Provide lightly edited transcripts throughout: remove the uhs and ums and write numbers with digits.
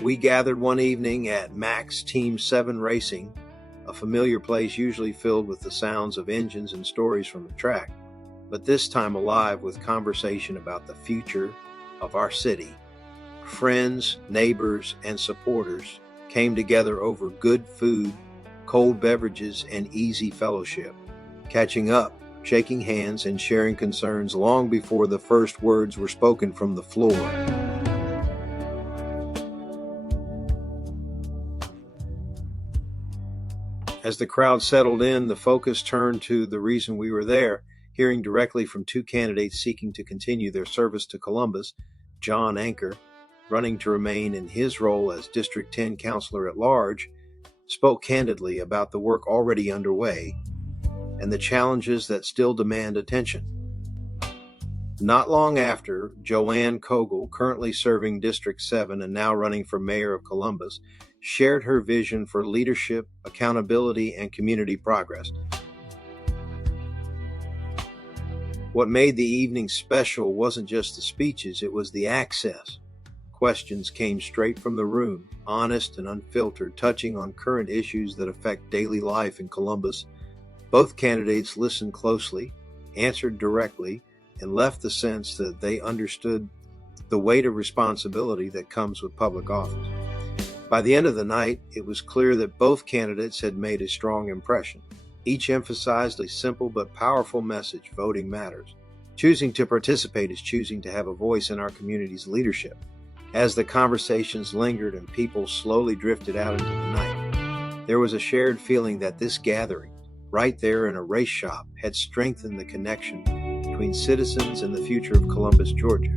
We gathered one evening at Mac's Team 7 Racing, a familiar place usually filled with the sounds of engines and stories from the track, but this time alive with conversation about the future of our city. Friends, neighbors, and supporters came together over good food, cold beverages, and easy fellowship, catching up, shaking hands, and sharing concerns long before the first words were spoken from the floor. As the crowd settled in, the focus turned to the reason we were there, hearing directly from two candidates seeking to continue their service to Columbus. John Anker, running to remain in his role as District 10 Councilor at Large, spoke candidly about the work already underway and the challenges that still demand attention. Not long after, Joanne Kogel, currently serving District 7 and now running for mayor of Columbus, shared her vision for leadership, accountability, and community progress. What made the evening special wasn't just the speeches, it was the access. Questions came straight from the room, honest and unfiltered, touching on current issues that affect daily life in Columbus. Both candidates listened closely, answered directly, and left the sense that they understood the weight of responsibility that comes with public office. By the end of the night, it was clear that both candidates had made a strong impression. Each emphasized a simple but powerful message: voting matters. Choosing to participate is choosing to have a voice in our community's leadership. As the conversations lingered and people slowly drifted out into the night, there was a shared feeling that this gathering, right there in a race shop, had strengthened the connection between citizens and the future of Columbus, Georgia.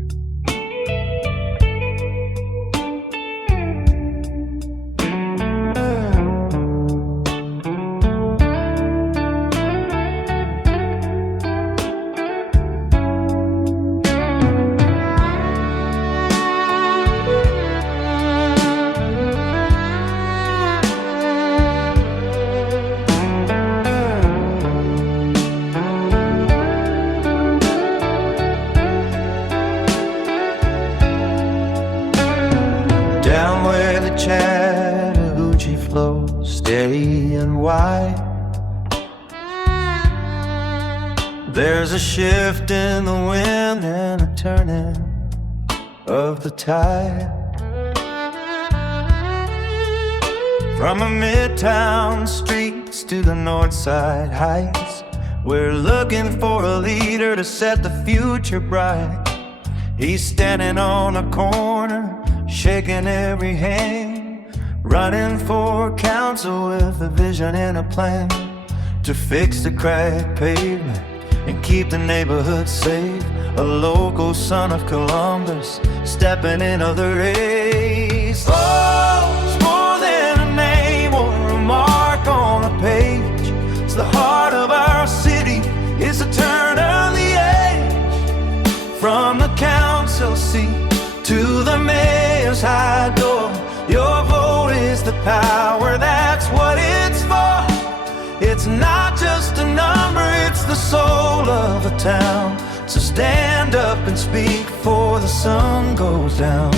Down where the Chattahoochee flows steady and wide, there's a shift in the wind and a turning of the tide. From the midtown streets to the north side heights, we're looking for a leader to set the future bright. He's standing on a corner, shaking every hand, running for council with a vision and a plan to fix the cracked pavement and keep the neighborhood safe. A local son of Columbus stepping into the race. Oh, it's more than a name or a remark on a page. It's the heart of our city, it's the turn of the age. From the council seat to the mayor's high door, your vote is the power, that's what it's for. It's not just a number, it's the soul of a town. So stand up and speak before the sun goes down.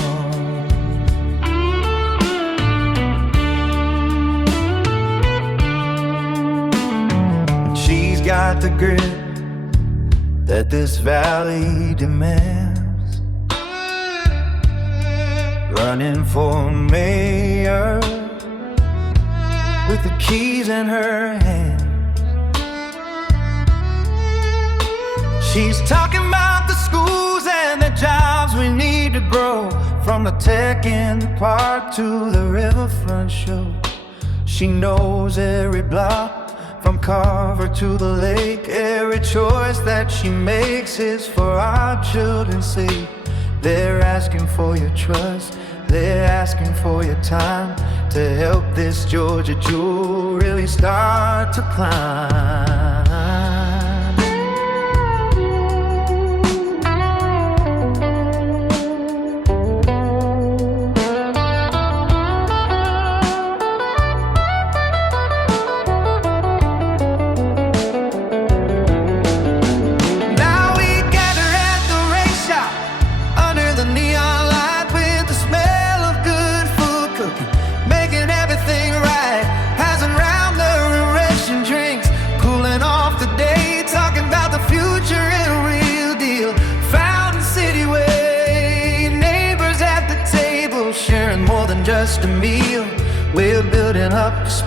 She's got the grit that this valley demands, running for mayor with the keys in her hands. She's talking about the schools and the jobs we need to grow, from the tech in the park to the riverfront show. She knows every block from Carver to the lake. Every choice that she makes is for our children's sake. They're asking for your trust, they're asking for your time to help this Georgia jewel really start to climb.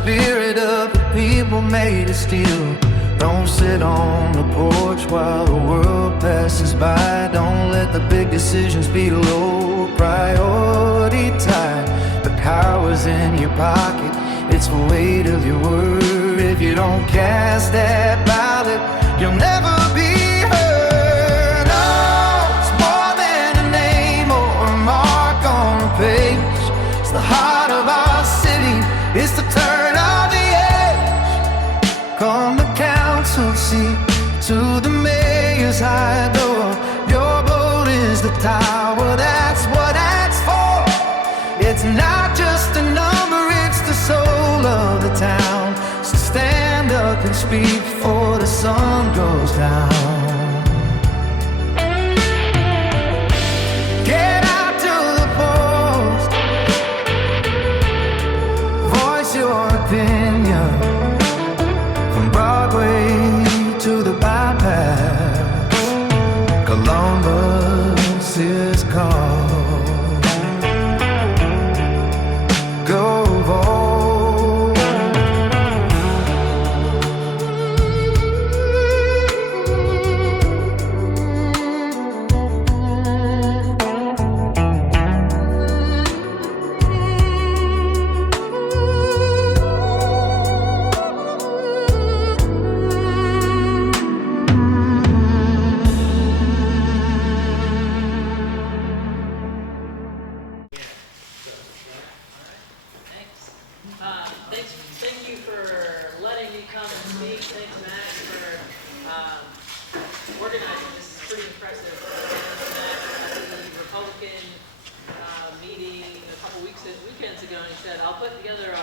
spirit of the people made of steel. Don't sit on the porch while the world passes by. Don't let the big decisions be low priority time. The power's in your pocket, it's the weight of your word. If you don't cast that ballot, you'll never be heard. Oh, it's more than a name or a mark on a page. It's the heart of our city, it's the turn of the age. Come the council seat to the mayor's high door. Your vote is the tower, that's what that's for. It's not just a number, it's the soul of the town. So stand up and speak before the sun goes down. Get out to the polls, voice your opinion. From Broadway to the bypass, Columbus is called. Go vote. Thank you for letting me come and speak. Thanks, Max, for organizing. This is pretty impressive. Max at the Republican meeting a couple weekends ago, and he said, "I'll put together a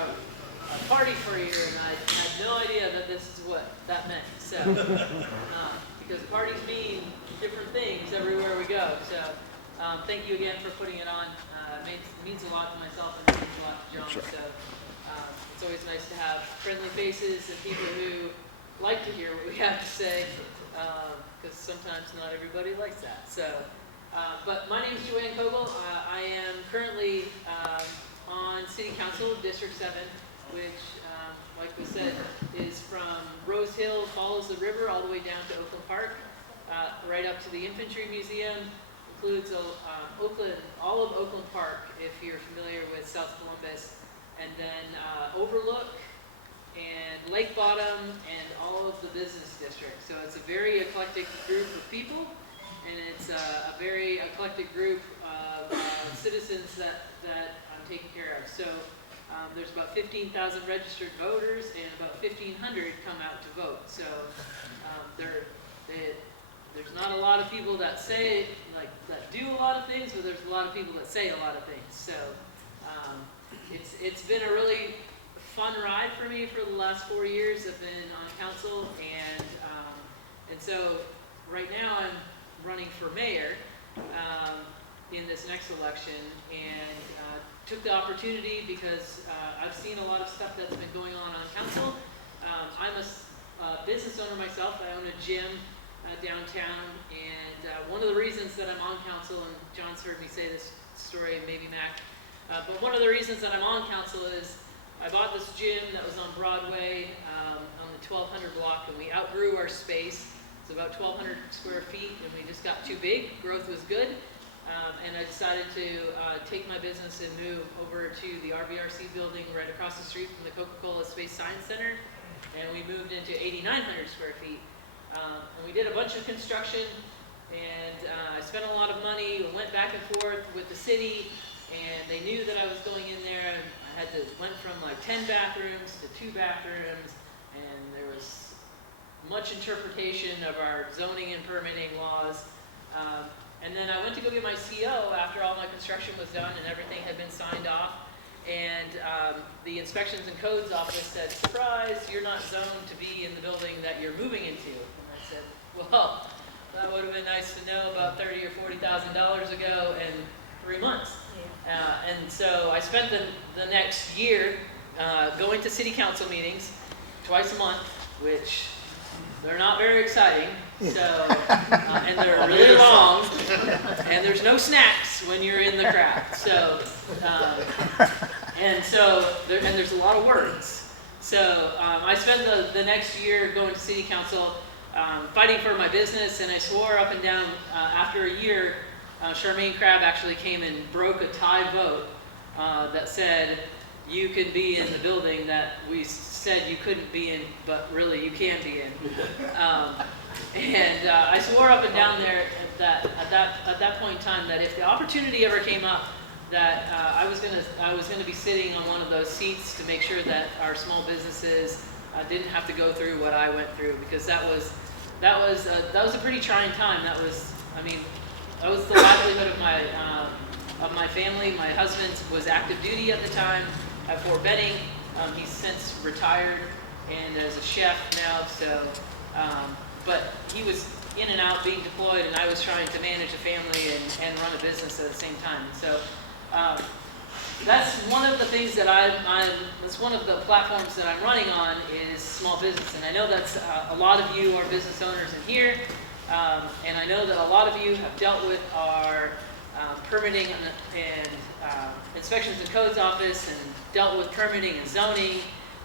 party for you," and I had no idea that this is what that meant. So, because parties mean different things everywhere we go. So, thank you again for putting it on. It means a lot to myself and it means a lot to John. Sure. So. It's always nice to have friendly faces and people who like to hear what we have to say, because sometimes not everybody likes that. So, but my name is Joanne Kogel. I am currently on City Council, District 7, which, like we said, is from Rose Hill, follows the river all the way down to Oakland Park, right up to the Infantry Museum. Includes all of Oakland Park, if you're familiar with South Columbus. And then Overlook and Lake Bottom and all of the business districts. So it's a very eclectic group of people, and it's a very eclectic group of citizens that I'm taking care of. So there's about 15,000 registered voters, and about 1,500 come out to vote. So there's not a lot of people that say, that do a lot of things, but there's a lot of people that say a lot of things. So it's been a really fun ride for me for the last 4 years. I've been on council, and so right now I'm running for mayor in this next election, and took the opportunity because I've seen a lot of stuff that's been going on council. I'm a business owner myself. I own a gym downtown, and one of the reasons that I'm on council, and John's heard me say this story, maybe Mac, but one of the reasons that I'm on council is I bought this gym that was on Broadway on the 1200 block, and we outgrew our space. It's about 1,200 square feet, and we just got too big. Growth was good, and I decided to take my business and move over to the RVRC building right across the street from the Coca-Cola Space Science Center, and we moved into 8,900 square feet. And we did a bunch of construction, and I spent a lot of money, went back and forth with the city, and they knew that I was going in there, and I went from like 10 bathrooms to 2 bathrooms, and there was much interpretation of our zoning and permitting laws. And then I went to go get my CO after all my construction was done and everything had been signed off, and the Inspections and Codes office said, "Surprise, you're not zoned to be in the building that you're moving into." And I said, "Well, that would have been nice to know about $30,000 or $40,000 ago and 3 months." And so I spent the next year going to city council meetings twice a month, which they're not very exciting. So, and they're really long, and there's no snacks when you're in the crowd. So, and there's a lot of words. So I spent the next year going to city council, fighting for my business, and I swore up and down after a year, Charmaine Crabb actually came and broke a tie vote that said you could be in the building that we said you couldn't be in, but really you can be in. And I swore up and down there at that point in time that if the opportunity ever came up, that I was gonna be sitting on one of those seats to make sure that our small businesses didn't have to go through what I went through, because that was a pretty trying time. That was the livelihood of my family. My husband was active duty at the time at Fort Benning. He's since retired and is a chef now. So, but he was in and out being deployed, and I was trying to manage a family and run a business at the same time. So. That's one of the things that that's one of the platforms that I'm running on is small business. And I know that's a lot of you are business owners in here. And I know that a lot of you have dealt with our permitting and inspections and codes office, and dealt with permitting and zoning,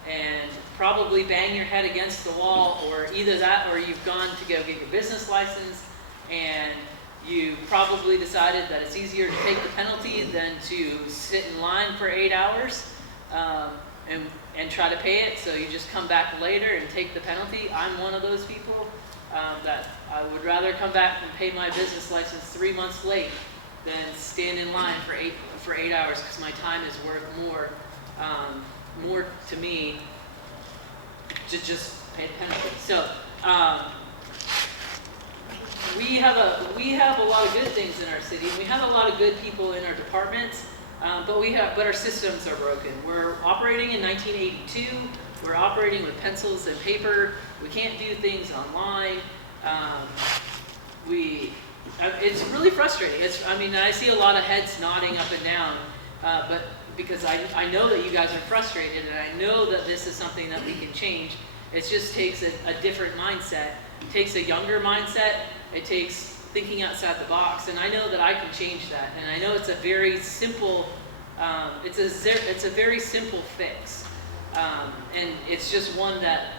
and probably bang your head against the wall, or either that or you've gone to go get your business license and you probably decided that it's easier to take the penalty than to sit in line for 8 hours and try to pay it, so you just come back later and take the penalty. I'm one of those people that I would rather come back and pay my business license 3 months late than stand in line for 8 hours, because my time is worth more to me to just pay the penalty. So. We have a lot of good things in our city, and we have a lot of good people in our departments, but our systems are broken. We're operating in 1982. We're operating with pencils and paper. We can't do things online. It's really frustrating. I see a lot of heads nodding up and down, but because I know that you guys are frustrated, and I know that this is something that we can change. It just takes a different mindset. It takes a younger mindset. It takes thinking outside the box, and I know that I can change that. And I know it's a very simple, it's a very simple fix, and it's just one that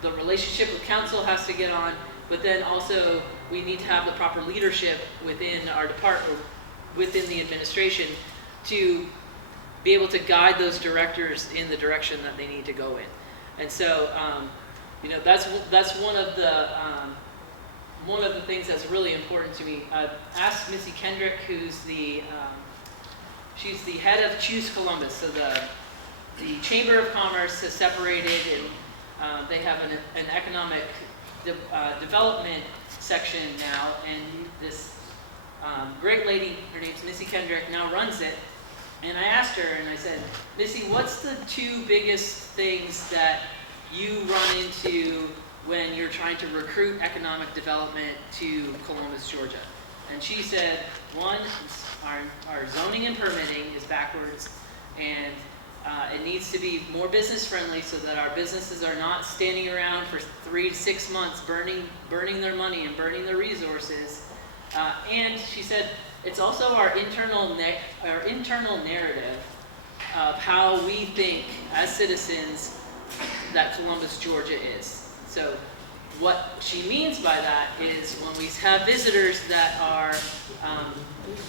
the relationship with council has to get on. But then also we need to have the proper leadership within our department, within the administration, to be able to guide those directors in the direction that they need to go in. And so, that's one of the things that's really important to me. I've asked Missy Kendrick, who's she's the head of Choose Columbus. So the Chamber of Commerce has separated, and they have an economic development section now, and this great lady, her name's Missy Kendrick, now runs it. And I asked her, and I said, Missy, what's the 2 biggest things that you run into when you're trying to recruit economic development to Columbus, Georgia? And she said, one, our zoning and permitting is backwards, and it needs to be more business friendly, so that our businesses are not standing around for 3 to 6 months burning their money and burning their resources. And she said it's also our internal narrative of how we think as citizens that Columbus, Georgia is. So what she means by that is when we have visitors that are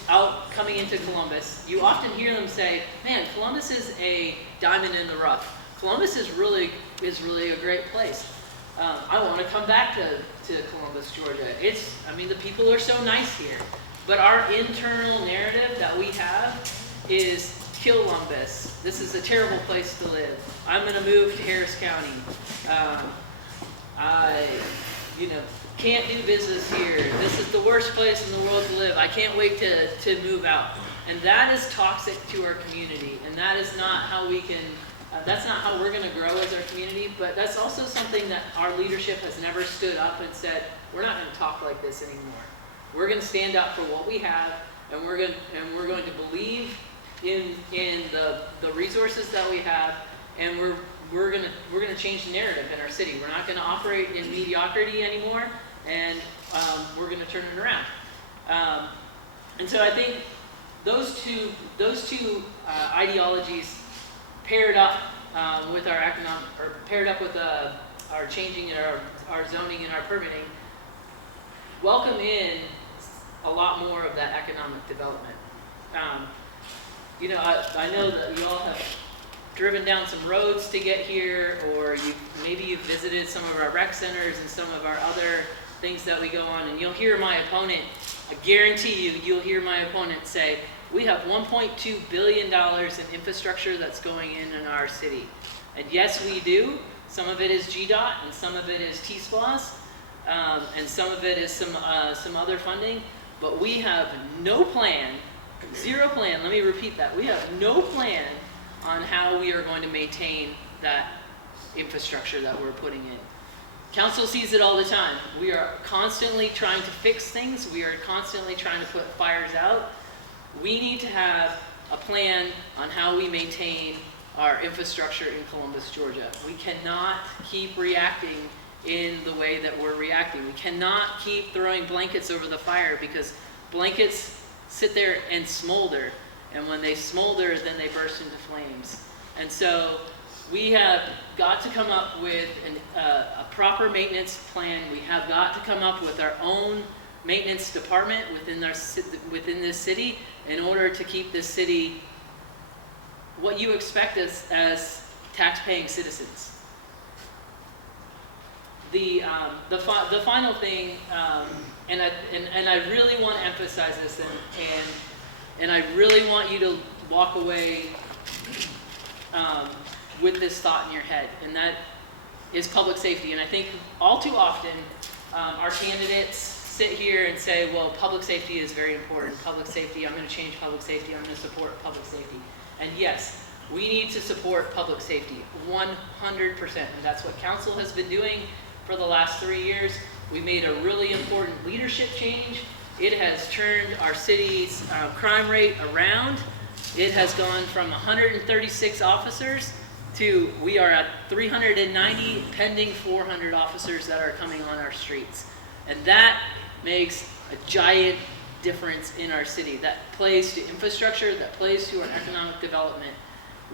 out coming into Columbus, you often hear them say, man, Columbus is a diamond in the rough. Columbus is really a great place. I want to come back to Columbus, Georgia. The people are so nice here. But our internal narrative that we have is Columbus. This is a terrible place to live. I'm going to move to Harris County. I can't do business here. This is the worst place in the world to live. I can't wait to move out. And that is toxic to our community. And that is not how we can, that's not how we're going to grow as our community. But that's also something that our leadership has never stood up and said, we're not going to talk like this anymore. We're going to stand up for what we have, and we're going to believe in the resources that we have, and we're going to change the narrative in our city. We're not going to operate in mediocrity anymore, and we're going to turn it around. And so I think those two ideologies paired up with our economic, or paired up with our changing in our zoning and our permitting, welcome in a lot more of that economic development. You know, I know that you all have driven down some roads to get here, or maybe you've visited some of our rec centers and some of our other things that we go on, and you'll hear my opponent, I guarantee you'll hear my opponent say, we have $1.2 billion in infrastructure that's going in our city. And yes, we do. Some of it is GDOT, and some of it is T-SPLOS, and some of it is some other funding. But we have no plan, zero plan, let me repeat that. We have no plan on how we are going to maintain that infrastructure that we're putting in. Council sees it all the time. We are constantly trying to fix things. We are constantly trying to put fires out. We need to have a plan on how we maintain our infrastructure in Columbus, Georgia. We cannot keep reacting in the way that we're reacting. We cannot keep throwing blankets over the fire, because blankets sit there and smolder, and when they smolder, then they burst into flames. And so we have got to come up with a proper maintenance plan. We have got to come up with our own maintenance department within this city in order to keep this city what you expect as tax-paying citizens. The final thing, and I really want to emphasize this, and I really want you to walk away with this thought in your head, and that is public safety. And I think all too often our candidates sit here and say, well, public safety is very important. Public safety, I'm going to change public safety. I'm going to support public safety. And yes, we need to support public safety 100%. And that's what council has been doing for the last 3 years. We made a really important leadership change. It has turned our city's crime rate around. It has gone from 136 officers to, we are at 390, pending 400 officers that are coming on our streets. And that makes a giant difference in our city. That plays to infrastructure, that plays to our economic development.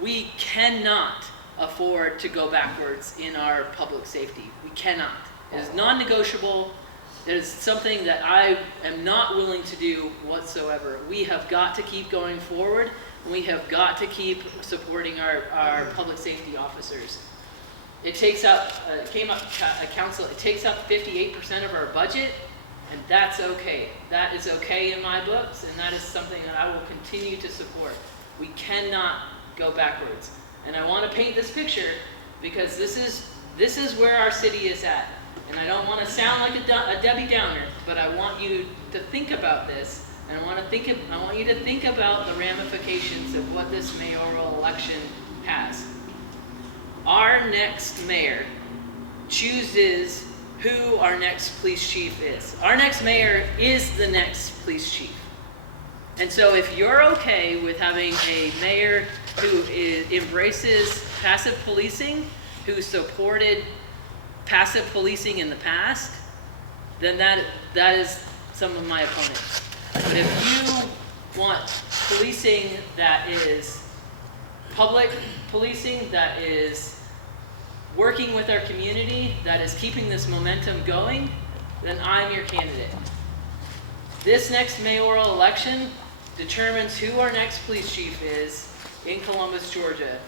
We cannot afford to go backwards in our public safety. We cannot. It is non-negotiable. It is something that I am not willing to do whatsoever. We have got to keep going forward, and we have got to keep supporting our public safety officers. It takes up, council, it takes up 58% of our budget, and that's okay. That is okay in my books, and that is something that I will continue to support. We cannot go backwards. And I want to paint this picture because this is where our city is at. And I don't want to sound like a Debbie Downer, but I want you to think about this, and I want you to think about the ramifications of what this mayoral election has. Our next mayor chooses who our next police chief is. Our next mayor is the next police chief. And so if you're okay with having a mayor who embraces passive policing, who supported passive policing in the past, then that is some of my opponents. But if you want policing that is public policing, that is working with our community, that is keeping this momentum going, then I'm your candidate. This next mayoral election determines who our next police chief is in Columbus, Georgia.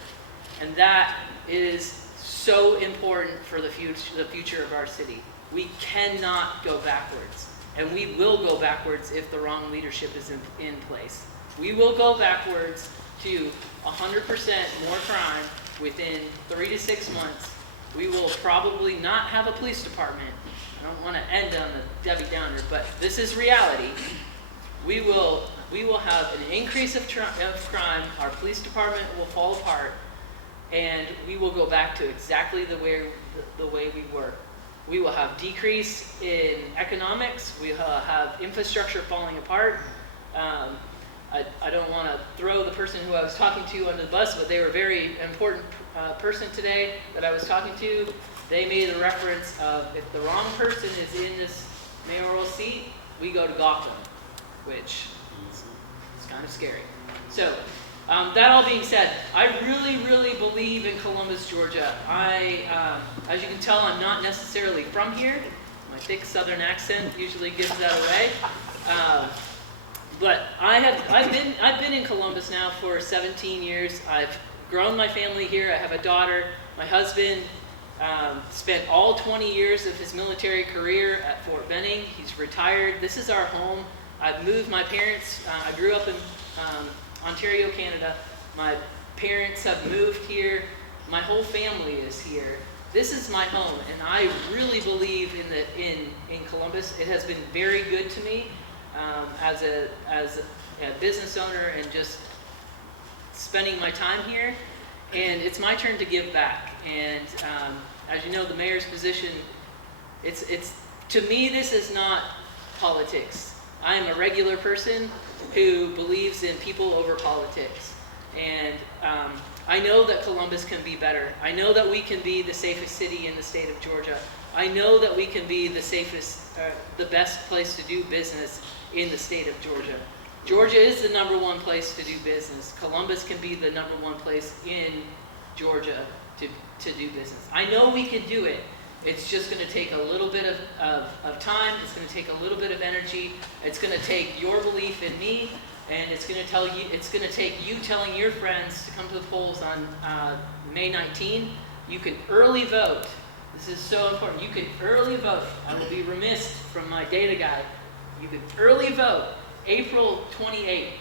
And that is so important for the future of our city. We cannot go backwards. And we will go backwards if the wrong leadership is in place. We will go backwards to 100% more crime within 3 to 6 months. We will probably not have a police department. I don't want to end on the Debbie Downer, but this is reality. We will have an increase of crime. Our police department will fall apart, and we will go back to exactly the way we were. We will have decrease in economics. We will have infrastructure falling apart. I don't want to throw the person who I was talking to under the bus, but they were a very important person today that I was talking to. They made a reference of, if the wrong person is in this mayoral seat, we go to Gotham, which is kind of scary. So That all being said, I really believe in Columbus, Georgia. As you can tell, I'm not necessarily from here. My thick Southern accent usually gives that away. But I've been in Columbus now for 17 years. I've grown my family here. I have a daughter. My husband spent all 20 years of his military career at Fort Benning. He's retired. This is our home. I've moved my parents. I grew up in Ontario, Canada. My parents have moved here. My whole family is here. This is my home, and I really believe in Columbus. It has been very good to me as a business owner and just spending my time here. And it's my turn to give back. And as you know, the mayor's position, it's to me, this is not politics. I am a regular person who believes in people over politics. And I know that Columbus can be better. I know that we can be the safest city in the state of Georgia. I know that we can be the best place to do business in the state of Georgia. Georgia is the #1 place to do business. Columbus can be the #1 place in Georgia to do business. I know we can do it. It's just going to take a little bit of time. It's going to take a little bit of energy. It's going to take your belief in me, and it's going to take you telling your friends to come to the polls on May 19. You can early vote. This is so important. You can early vote. I will be remiss from my data guy. You can early vote April 28th.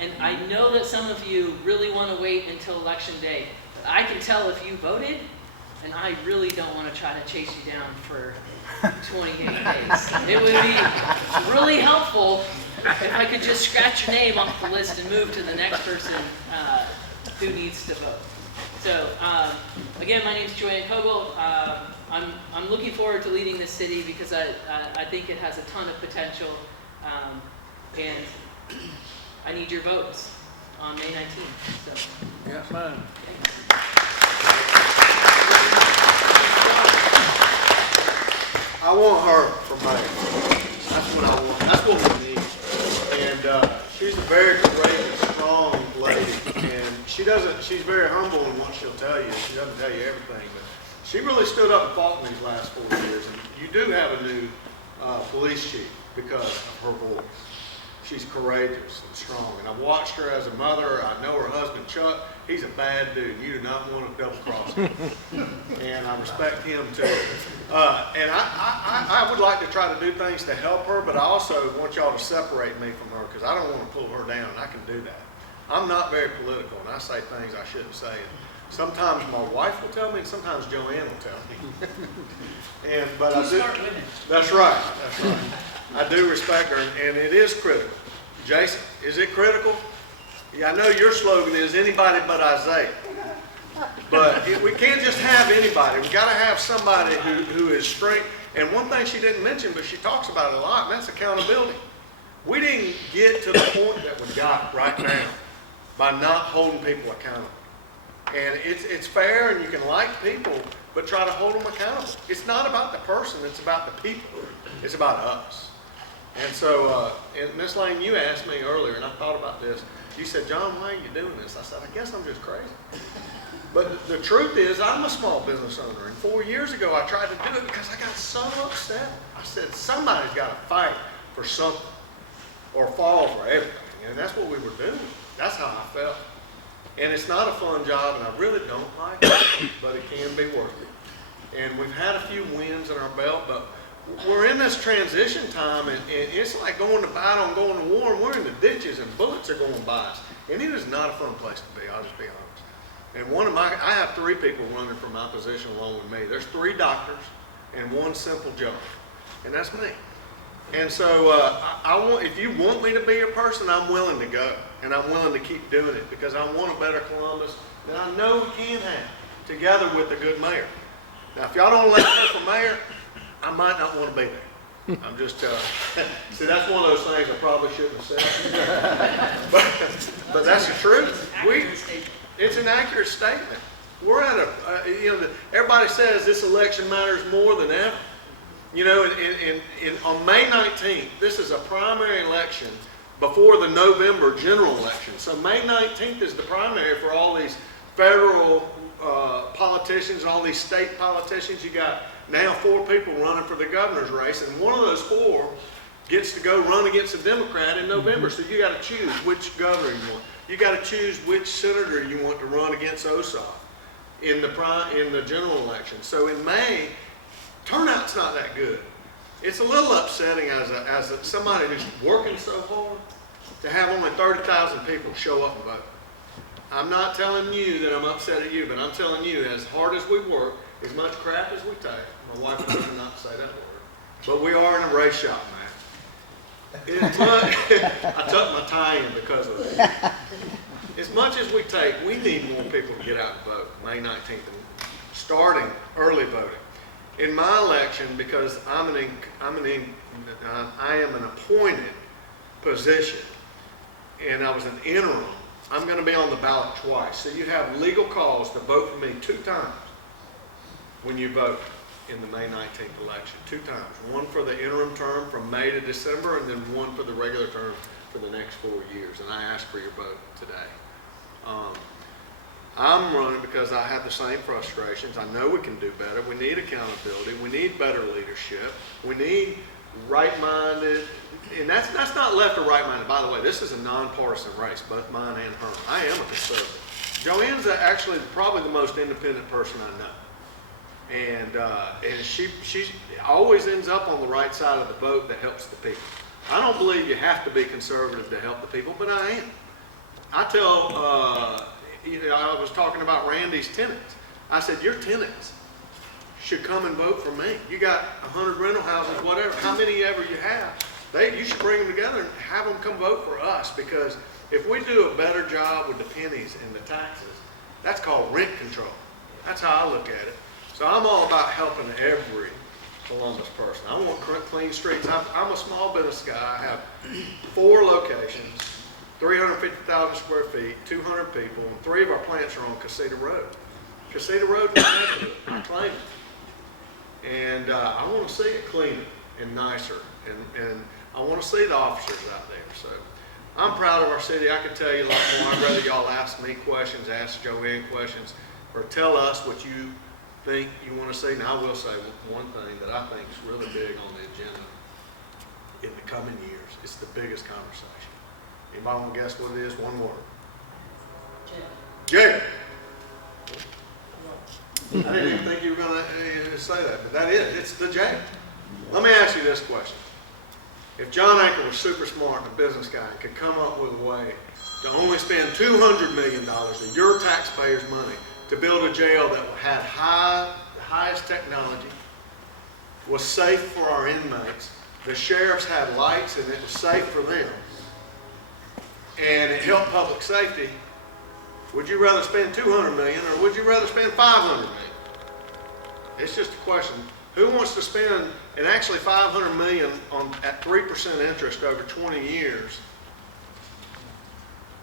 And I know that some of you really want to wait until Election Day. But I can tell if you voted, and I really don't want to try to chase you down for 28 days. It would be really helpful if I could just scratch your name off the list and move to the next person who needs to vote. So, again, my name is Joanne Kogel. I'm looking forward to leading this city because I think it has a ton of potential, and I need your votes on May 19th. So. Yeah, fine. I want her for mayor. That's what I want. That's what we need. And she's a very courageous, strong lady. And she's very humble in what she'll tell you. She doesn't tell you everything. But she really stood up and fought in these last 4 years. And you do have a new police chief because of her voice. She's courageous and strong. And I've watched her as a mother. I know her husband, Chuck. He's a bad dude. You do not want to double cross him. And I respect him too. And I would like to try to do things to help her, but I also want y'all to separate me from her because I don't want to pull her down. I can do that. I'm not very political, and I say things I shouldn't say. And sometimes my wife will tell me, and sometimes Joanne will tell me. But I do. That's right. That's right. I do respect her, and it is critical. Jason, is it critical? Yeah, I know your slogan is anybody but Isaiah. But we can't just have anybody. We've got to have somebody who is strength. And one thing she didn't mention, but she talks about it a lot, and that's accountability. We didn't get to the point that we got right now by not holding people accountable. And it's fair, and you can like people, but try to hold them accountable. It's not about the person, it's about the people. It's about us. And so, and Miss Lane, you asked me earlier, and I thought about this. You said, John, why are you doing this? I said, I guess I'm just crazy. But the truth is, I'm a small business owner. And 4 years ago, I tried to do it because I got so upset. I said, somebody's got to fight for something or fall for everything. And that's what we were doing. That's how I felt. And it's not a fun job, and I really don't like it, but it can be worth it. And we've had a few wins in our belt, but we're in this transition time, and it's like going to battle and going to war, and we're in the ditches, and bullets are going by us. And it is not a fun place to be, I'll just be honest. And I have 3 people running for my position along with me. There's 3 doctors and 1 simple job, and that's me. And so if you want me to be your person, I'm willing to go, and I'm willing to keep doing it because I want a better Columbus that I know we can have together with a good mayor. Now, if y'all don't elect her for mayor, I might not want to be there. I'm just see, that's one of those things I probably shouldn't have said. but that's the truth. It's an accurate statement. We're at everybody says this election matters more than ever. You know, on May 19th, this is a primary election before the November general election. So May 19th is the primary for all these federal politicians and all these state politicians. You got now 4 people running for the governor's race, and one of those 4 gets to go run against a Democrat in November. So you got to choose which governor you want. You got to choose which senator you want to run against Ossoff in the general election. So in May, turnout's not that good. It's a little upsetting as somebody who's working so hard to have only 30,000 people show up and vote. I'm not telling you that I'm upset at you, but I'm telling you, as hard as we work, as much crap as we take, my wife told me not to say that word, but we are in a race shop, man. I tucked my tie in because of that. As much as we take, we need more people to get out and vote May 19th, and starting early voting. In my election, because I am an appointed position, and I was an interim, I'm going to be on the ballot twice. So you have legal cause to vote for me 2 times when you vote in the May 19th election. 2 times. One for the interim term from May to December, and then one for the regular term for the next 4 years. And I ask for your vote today. I'm running because I have the same frustrations. I know we can do better. We need accountability. We need better leadership. We need right-minded, and that's not left or right-minded. By the way, this is a nonpartisan race, both mine and her. I am a conservative. Joanne's actually probably the most independent person I know. And she always ends up on the right side of the vote that helps the people. I don't believe you have to be conservative to help the people, but I am. I tell, I was talking about Randy's tenants. I said, your tenants should come and vote for me. You got 100 rental houses, whatever, how many ever you have, you should bring them together and have them come vote for us, because if we do a better job with the pennies and the taxes, that's called rent control. That's how I look at it. So I'm all about helping every Columbus person. I want clean streets. I'm a small business guy. I have 4 locations, 350,000 square feet, 200 people, and 3 of our plants are on Casita Road. Casita Road, I claim it. And I want to see it cleaner and nicer, and I want to see the officers out there. So I'm proud of our city. I can tell you a lot more. I'd rather y'all ask me questions, ask Joanne questions, or tell us what you think you want to see. Now I will say one thing that I think is really big on the agenda in the coming years. It's the biggest conversation. Anybody want to guess what it is? One word. Jail. I didn't even think you were going to say that, but that is. It's the jail. Let me ask you this question. If John Anker was super smart and a business guy and could come up with a way to only spend $200 million of your taxpayers' money to build a jail that had the highest technology, was safe for our inmates, the sheriffs had lights and it was safe for them, and it helped public safety, would you rather spend $200 million or would you rather spend $500 million? It's just a question. Who wants to spend, and actually $500 million at 3% interest over 20 years,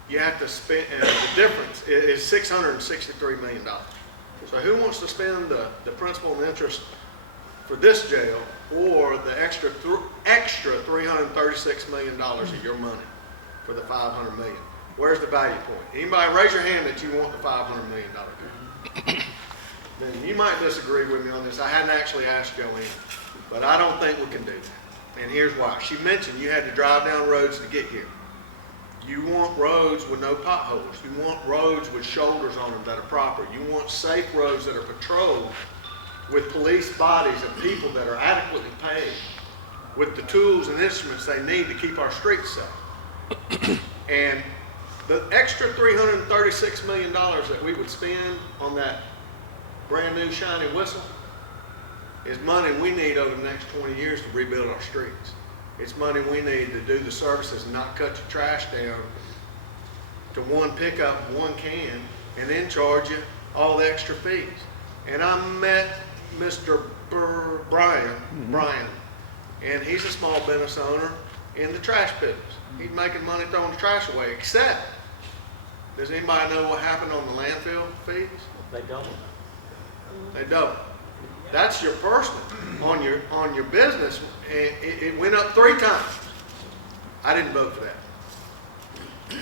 you have to spend, the difference is $663 million. So who wants to spend the principal and interest for this jail, or the extra $336 million of your money for the $500 million? Where's the value point? Anybody raise your hand that you want the $500 million bill? Then you might disagree with me on this. I hadn't actually asked Joanne, but I don't think we can do that. And here's why. She mentioned you had to drive down roads to get here. You want roads with no potholes. You want roads with shoulders on them that are proper. You want safe roads that are patrolled with police bodies and people that are adequately paid with the tools and instruments they need to keep our streets safe. And the extra $336 million that we would spend on that brand new shiny whistle is money we need over the next 20 years to rebuild our streets. It's money we need to do the services and not cut your trash down to one pickup, one can, and then charge you all the extra fees. And I met Mr. Brian, and he's a small business owner in the trash business. He's making money throwing the trash away, except, does anybody know what happened on the landfill fees? They doubled. They doubled. That's your personal. On your business, it went up 3 times. I didn't vote for that.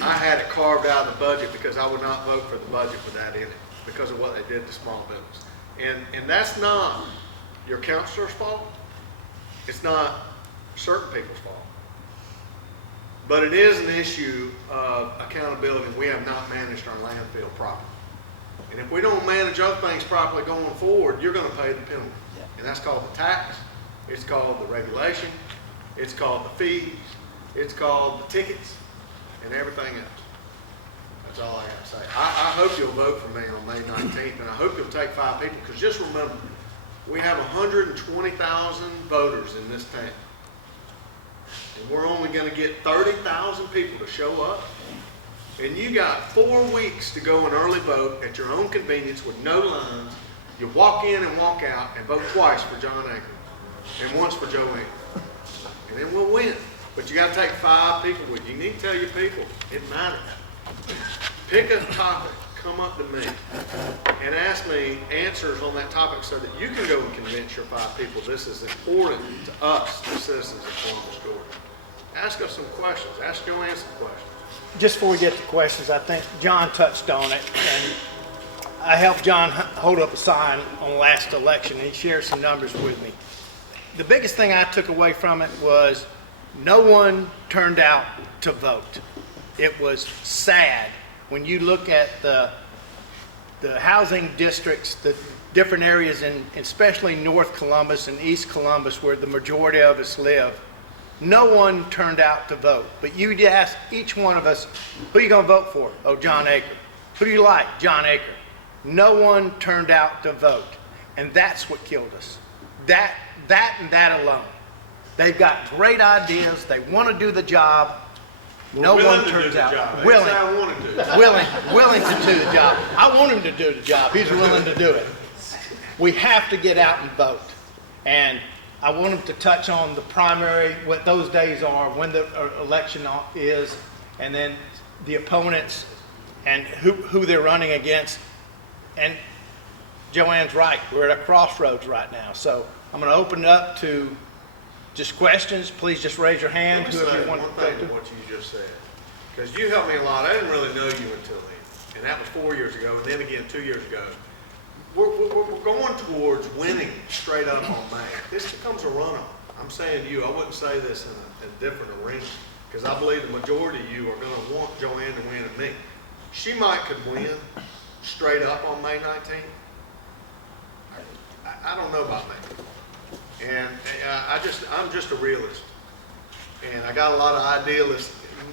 I had it carved out of the budget because I would not vote for the budget with that in it because of what they did to small business. And that's not your counselor's fault. It's not certain people's fault. But it is an issue of accountability. We have not managed our landfill properly. And if we don't manage other things properly going forward, you're going to pay the penalty. And that's called the tax. It's called the regulation. It's called the fees. It's called the tickets and everything else. That's all I got to say. I hope you'll vote for me on May 19th, and I hope you'll take 5 people, because just remember, we have 120,000 voters in this town. And we're only going to get 30,000 people to show up. And you got 4 weeks to go and early vote at your own convenience with no lines. You walk in and walk out and vote twice for John Aker and once for Joanne. And then we'll win. But you got to take 5 people with you. You need to tell your people it matters. Pick a topic, come up to me, and ask me answers on that topic so that you can go and convince your 5 people this is important to us, the citizens of Columbus, Georgia. Ask us some questions. Ask Joanne some questions. Just before we get to questions, I think John touched on it, and I helped John hold up a sign on the last election, and he shared some numbers with me. The biggest thing I took away from it was no one turned out to vote. It was sad when you look at the housing districts, the different areas, in especially North Columbus and East Columbus, where the majority of us live. No one turned out to vote. But you ask each one of us, who are you going to vote for? Oh, John Aker. Who do you like? John Aker. No one turned out to vote. And that's what killed us. That and that alone. They've got great ideas. They want to do the job. No one turns out. Willing to do the job. I want him to do the job. He's willing to do it. We have to get out and vote. And I want him to touch on the primary, what those days are, when the election is, and then the opponents and who they're running against. And Joanne's right. We're at a crossroads right now. So I'm going to open it up to just questions. Please just raise your hand. Let me say one thing to what you just said, because you helped me a lot. I didn't really know you until then, and that was 4 years ago, and then again 2 years ago. We're going towards winning straight up on May. This becomes a runoff. I'm saying to you, I wouldn't say this in a different arena, because I believe the majority of you are going to want Joanne to win and me. She might could win straight up on May 19th. I don't know about me. And I'm just a realist. And I got a lot of idealist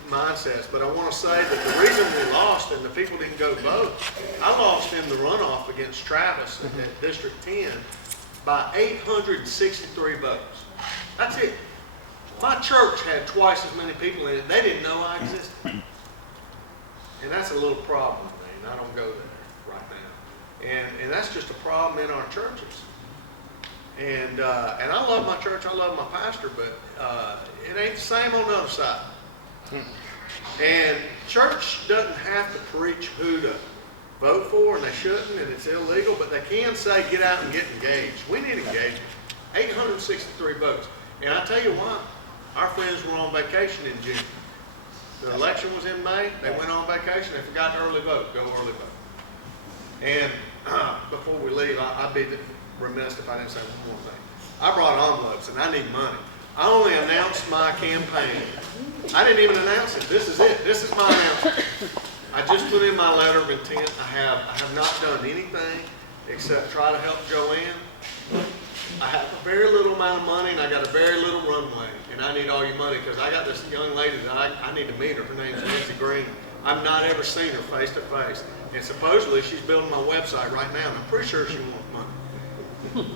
mindsets, but I want to say that the reason we lost and the people didn't go vote, I lost in the runoff against Travis at District 10 by 863 votes. That's it. My church had twice as many people in it. They didn't know I existed. And that's a little problem with me, and I don't go there right now. And that's just a problem in our churches. And I love my church, I love my pastor, but it ain't the same on the other side. And church doesn't have to preach who to vote for, and they shouldn't, and it's illegal, but they can say get out and get engaged. We need engagement. 863 votes. And I tell you what, our friends were on vacation in June. The election was in May, they went on vacation, they forgot to early vote, go early vote. And before we leave, I'd be remiss if I didn't say one more thing. I brought envelopes and I need money. I only announced my campaign. I didn't even announce it. This is it. This is my announcement. I just put in my letter of intent. I have not done anything except try to help Joanne. I have a very little amount of money and I got a very little runway, and I need all your money because I got this young lady that I need to meet her. Her name's Nancy Green. I've not ever seen her face to face, and supposedly she's building my website right now, and I'm pretty sure she wants money.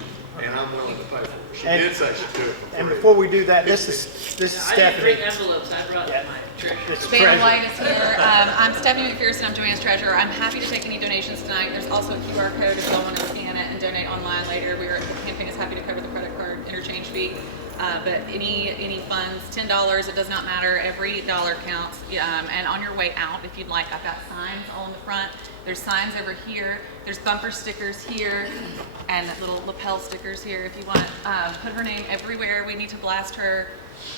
And I'm willing to pay for it. She did say she'd do it for free. And before we do that, this is I didn't Stephanie. bring envelopes, I brought my treasure. This is Vanna Treasurer. White is here. I'm Stephanie McPherson. I'm Joanne's treasurer. I'm happy to take any donations tonight. There's also a QR code if y'all want to scan it and donate online later. The campaign is happy to cover the credit card interchange fee. But any funds, $10, it does not matter. Every dollar counts. And on your way out, if you'd like, I've got signs all in the front. There's signs over here. There's bumper stickers here and little lapel stickers here if you want. Put her name everywhere. We need to blast her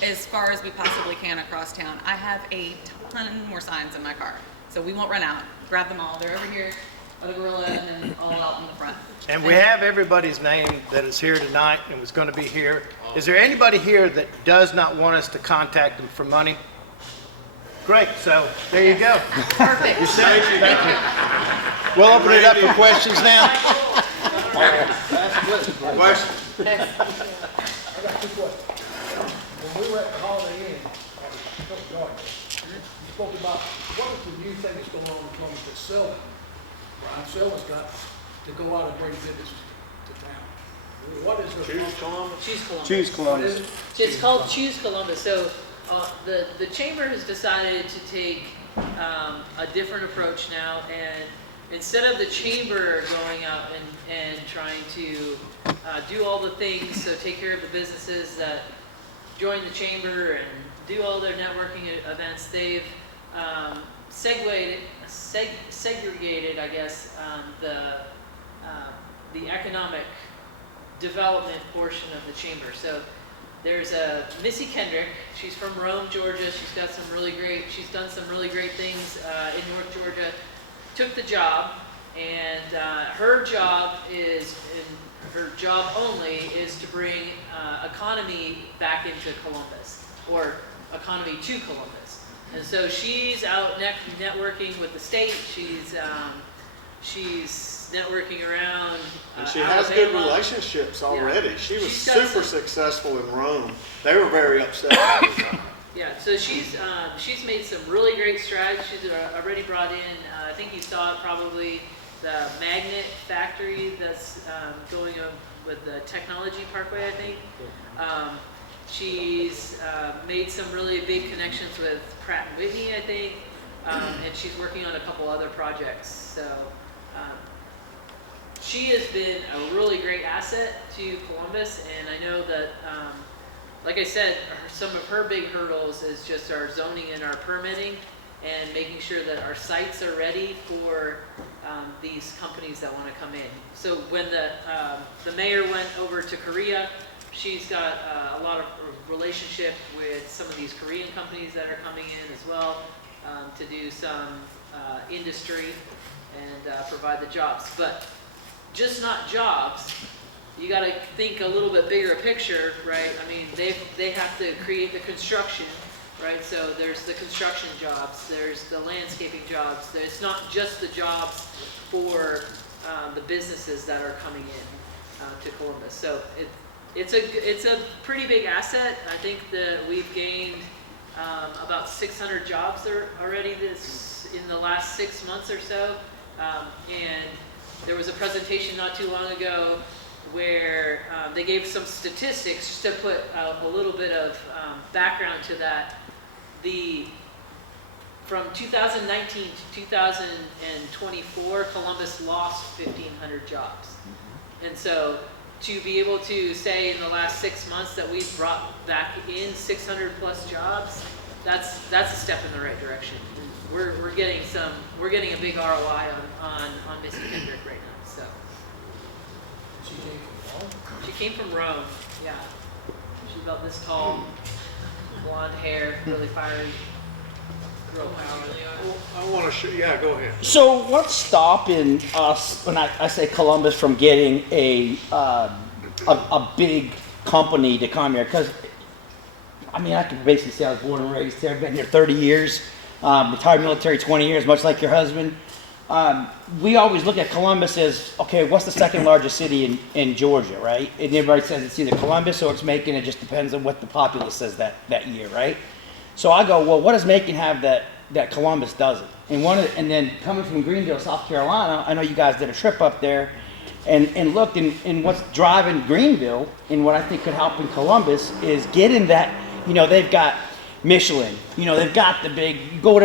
as far as we possibly can across town. I have a ton more signs in my car, so we won't run out. Grab them all. They're over here by the gorilla and then all out in the front. And we have everybody's name that is here tonight and was going to be here. Is there anybody here that does not want us to contact them for money? Great, so there you go. Perfect. You're set. Thank you. We'll open it up for questions now. Question? I got two questions. When we were at the Holiday Inn, you spoke about what is the new thing that's going on in Columbus that's selling? Brian Selma's got to go out and bring business to town. What is their? Choose Columbus? Choose Columbus. Choose What Columbus. is it? It's called Choose Columbus. So the chamber has decided to take a different approach now, and instead of the chamber going out and trying to do all the things, so take care of the businesses that join the chamber and do all their networking events, they've segregated, I guess, the economic development portion of the chamber. So there's Missy Kendrick. She's from Rome, Georgia. She's done some really great things in North Georgia. Took the job, and her job only is to bring economy back into Columbus, or economy to Columbus. And so she's out networking with the state. She's networking around. And she has good Alabama. relationships already. Yeah. She was She's got super some- successful in Rome. They were very upset about it. Yeah, so she's made some really great strides. She's already brought in, I think you saw it probably, the magnet factory that's going on with the Technology Parkway, I think. She's made some really big connections with Pratt & Whitney, I think, and she's working on a couple other projects. So she has been a really great asset to Columbus, and I know that, like I said, some of her big hurdles is just our zoning and our permitting, and making sure that our sites are ready for these companies that want to come in. So when the mayor went over to Korea, she's got a lot of relationship with some of these Korean companies that are coming in as well, to do some industry and provide the jobs. But just not jobs. You got to think a little bit bigger picture, right? I mean, they have to create the construction, right? So there's the construction jobs, there's the landscaping jobs. It's not just the jobs for the businesses that are coming in to Columbus. So it's a pretty big asset. I think that we've gained about 600 jobs already in the last 6 months or so. And there was a presentation not too long ago where they gave some statistics just to put a little bit of background to that. From 2019 to 2024, Columbus lost 1,500 jobs. And so to be able to say in the last 6 months that we've brought back in 600 plus jobs, that's a step in the right direction. We're getting a big ROI on Missy Kendrick right now. So She came from Rome? she came from Rome. Yeah, she's about this tall, blonde hair, really fiery, girl power. I want to show, yeah, go ahead. So what's stopping us, when I say Columbus, from getting a big company to come here? Because, I mean, I can basically say I was born and raised here. I've been here 30 years, retired military 20 years, much like your husband. We always look at Columbus as, okay, what's the second largest city in Georgia, right? And everybody says it's either Columbus or it's Macon. It just depends on what the populace says that year, right? So I go, well, what does Macon have that Columbus doesn't? And then coming from Greenville, South Carolina, I know you guys did a trip up there and looked, and what's driving Greenville and what I think could help in Columbus is getting that, they've got Michelin, they've got the big, go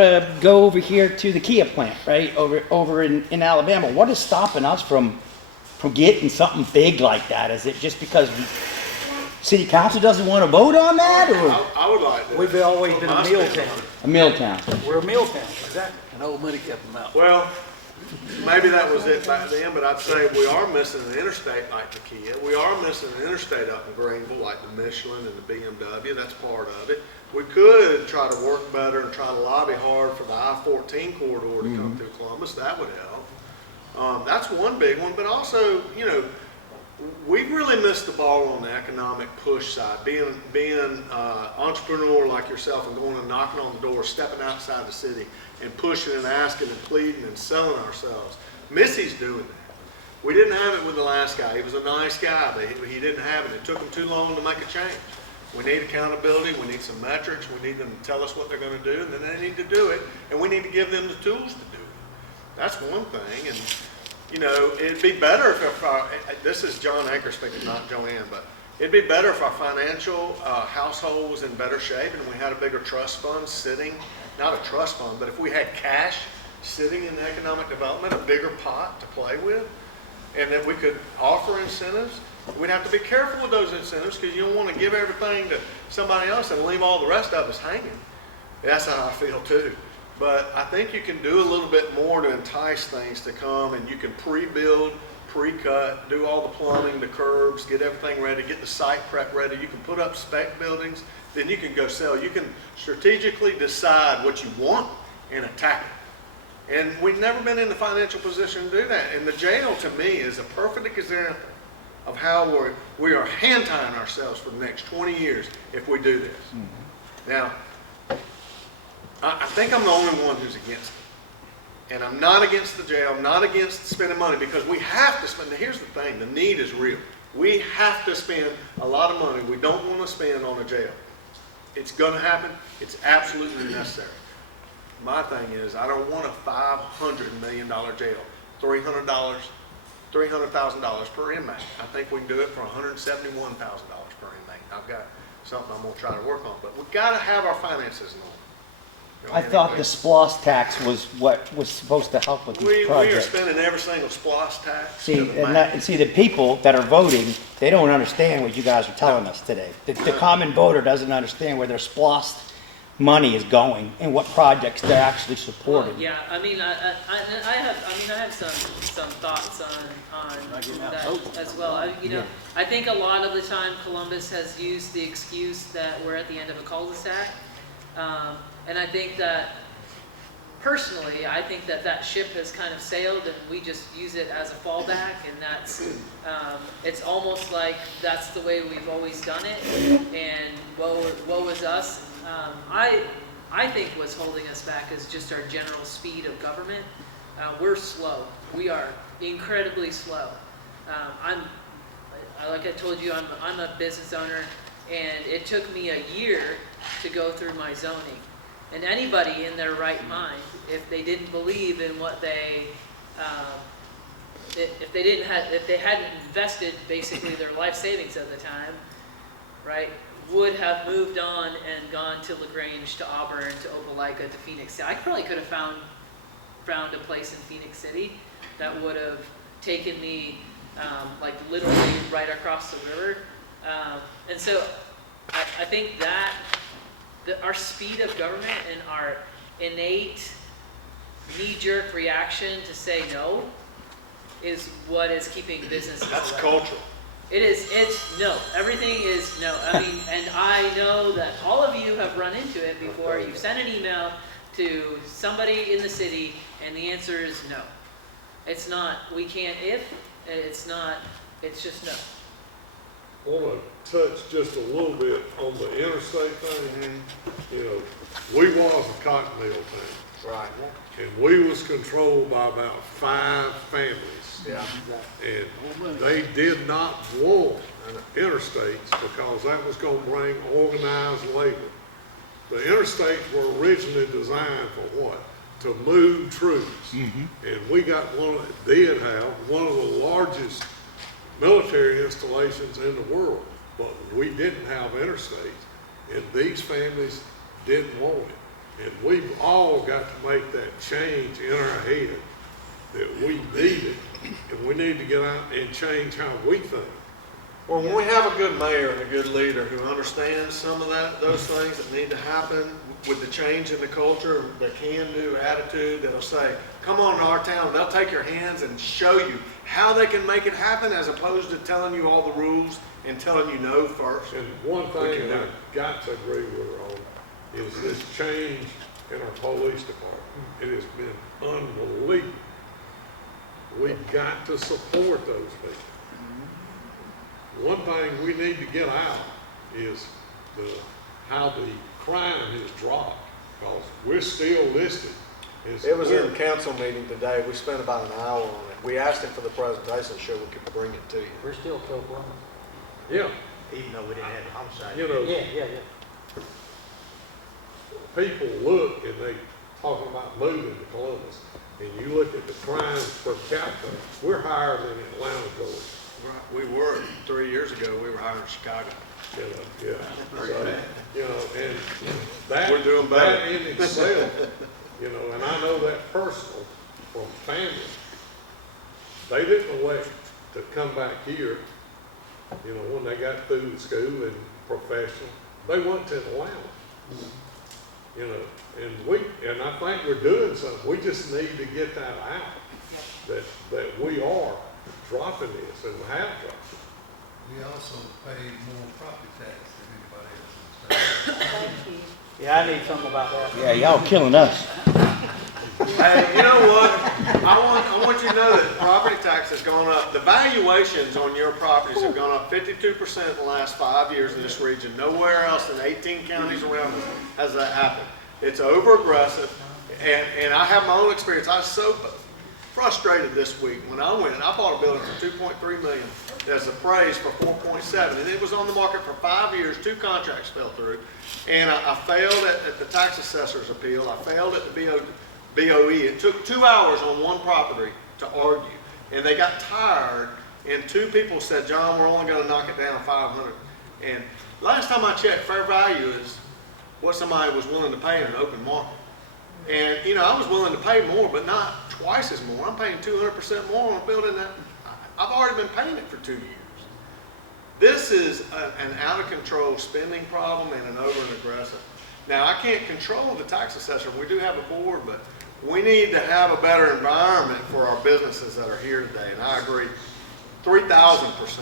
over here to the Kia plant, right, over in Alabama. What is stopping us from getting something big like that? Is it just because city council doesn't want to vote on that, or I would like to. We've always been a meal town. a mill town? We're a meal town, exactly. And old money kept them out. Well, maybe that was it back then, but I'd say we are missing an interstate like the Kia. We are missing an interstate up in Greenville like the Michelin and the BMW. That's part of it. We could try to work better and try to lobby hard for the I-14 corridor to come through Columbus. That would help. That's one big one, but also, you know, we really missed the ball on the economic push side. Being entrepreneur like yourself and going and knocking on the door, stepping outside the city and pushing and asking and pleading and selling ourselves. Missy's doing that. We didn't have it with the last guy. He was a nice guy, but he didn't have it. It took him too long to make a change. We need accountability. We need some metrics. We need them to tell us what they're going to do, and then they need to do it, and we need to give them the tools to do it. That's one thing. And you know, it'd be better if our, this is John Anchor speaking, not Joanne, but it'd be better if our financial household was in better shape and we had a bigger trust fund sitting, not a trust fund, but if we had cash sitting in economic development, a bigger pot to play with, and that we could offer incentives. We'd have to be careful with those incentives because you don't want to give everything to somebody else and leave all the rest of us hanging. That's how I feel too. But I think you can do a little bit more to entice things to come, and you can pre-build, pre-cut, do all the plumbing, the curbs, get everything ready, get the site prep ready. You can put up spec buildings, then you can go sell. You can strategically decide what you want and attack it. And we've never been in the financial position to do that. And the jail, to me, is a perfect example of how we are hand-tying ourselves for the next 20 years if we do this. Mm-hmm. Now, I think I'm the only one who's against it. And I'm not against the jail, I'm not against spending money, because we have to spend. Here's the thing, the need is real. We have to spend a lot of money we don't want to spend on a jail. It's going to happen, it's absolutely necessary. My thing is, I don't want a $500 million jail, $300,000 per inmate. I think we can do it for $171,000 per inmate. I've got something I'm going to try to work on, but we've got to have our finances in order. I thought the SPLOST tax was what was supposed to help with this project. We are spending every single SPLOST tax. See, the people that are voting, they don't understand what you guys are telling us today. The common voter doesn't understand where their SPLOST money is going and what projects they're actually supporting. Well, yeah, I mean, I have some thoughts on that as well. I think a lot of the time Columbus has used the excuse that we're at the end of a cul-de-sac. And I think that, personally, I think that ship has kind of sailed and we just use it as a fallback, and that's, it's almost like that's the way we've always done it, and woe is us. I think what's holding us back is just our general speed of government. We're slow. We are incredibly slow. Like I told you, I'm a business owner, and it took me a year to go through my zoning. And anybody in their right mind, if they didn't believe in what they, if they hadn't invested basically their life savings at the time, right, would have moved on and gone to LaGrange, to Auburn, to Opelika, to Phoenix City. I probably could have found a place in Phoenix City that would have taken me like literally right across the river. And so I think that our speed of government and our innate knee-jerk reaction to say no is what is keeping businesses That's alive. cultural. It is, it's no. Everything is no. I mean, and I know that all of you have run into it before. You've sent an email to somebody in the city and the answer is no. It's not, we can't if, it's not, it's just no. I want to touch just a little bit on the interstate thing. You know, we was a cotton mill town. Right. And we was controlled by about 5 families. Yeah. And they did not want interstates because that was going to bring organized labor. The interstates were originally designed for what? To move troops. And we got did have one of the largest military installations in the world, but we didn't have interstates, and these families didn't want it. And we've all got to make that change in our head that we need it, and we need to get out and change how we think. Well, when we have a good mayor and a good leader who understands some of those things that need to happen with the change in the culture, the can-do attitude that'll say, come on to our town, they'll take your hands and show you how they can make it happen as opposed to telling you all the rules and telling you no first. And one thing I've got to agree with her on is this change in our police department. It has been unbelievable. We've got to support those people. One thing we need to get out is how the crime has dropped, because we're still listed. It was in the council meeting today. We spent about an hour on it. We asked him for the presentation, sure we could bring it to you. We're still Copeland. Yeah, Even though we didn't have the homicide. you know, Yeah. people look and they talking about moving to Columbus, and you look at the crime per capita, we're higher than Atlanta, Georgia. We were, 3 years ago, we were higher in Chicago. You know, yeah. So, you know, and that, We're doing better. that in itself, you know, and I know that personal from family. They didn't elect to come back here, you know, when they got through the school and professional. They went to Atlanta. You know, and I think we're doing something. We just need to get that out, that we are dropping this and have dropped it. We also pay more property tax than anybody else in the state. Yeah, I need something about that. Yeah, y'all killing us. Hey, you know what? I want you to know that property tax has gone up. The valuations on your properties have gone up 52% in the last 5 years in this region. Nowhere else in 18 counties around us has that happened. It's over aggressive, and I have my own experience. I was so frustrated this week when I went and I bought a building for $2.3 million that's appraised for 4.7, and it was on the market for 5 years. 2 contracts fell through, and I failed at the tax assessor's appeal. I failed at the BOE. It took 2 hours on one property to argue, and they got tired, and 2 people said, John, we're only going to knock it down 500. And last time I checked, fair value is what somebody was willing to pay in an open market. And, you know, I was willing to pay more, but not twice as more. I'm paying 200% more on a building that I've already been paying it for 2 years. This is an out of control spending problem and an over and aggressive. Now, I can't control the tax assessor. We do have a board, but we need to have a better environment for our businesses that are here today. And I agree, 3,000%.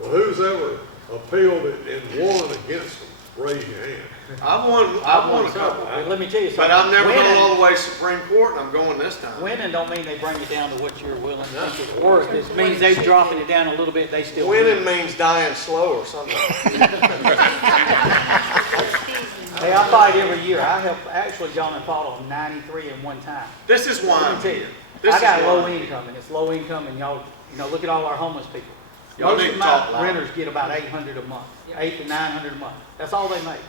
Well, who's ever appealed it and won against them? Raise your hand. I've won a couple. But let me tell you something. But I've never gone Winning- all the way to Supreme Court, and I'm going this time. Winning don't mean they bring it down to what you're willing to think it's worth. It means they dropping it down a little bit, they still Winning win. means dying slow or something. Hey, I fight every year. I help, actually, John and fought on 93 in one time. This is why Let I'm me tell you, here. This I is got why low I'm here. income, and it's low income, and y'all, you know, look at all our homeless people. Y'all Most need of to talk my loud. renters get about 800 a month, 800 to 900 a month. That's all they make.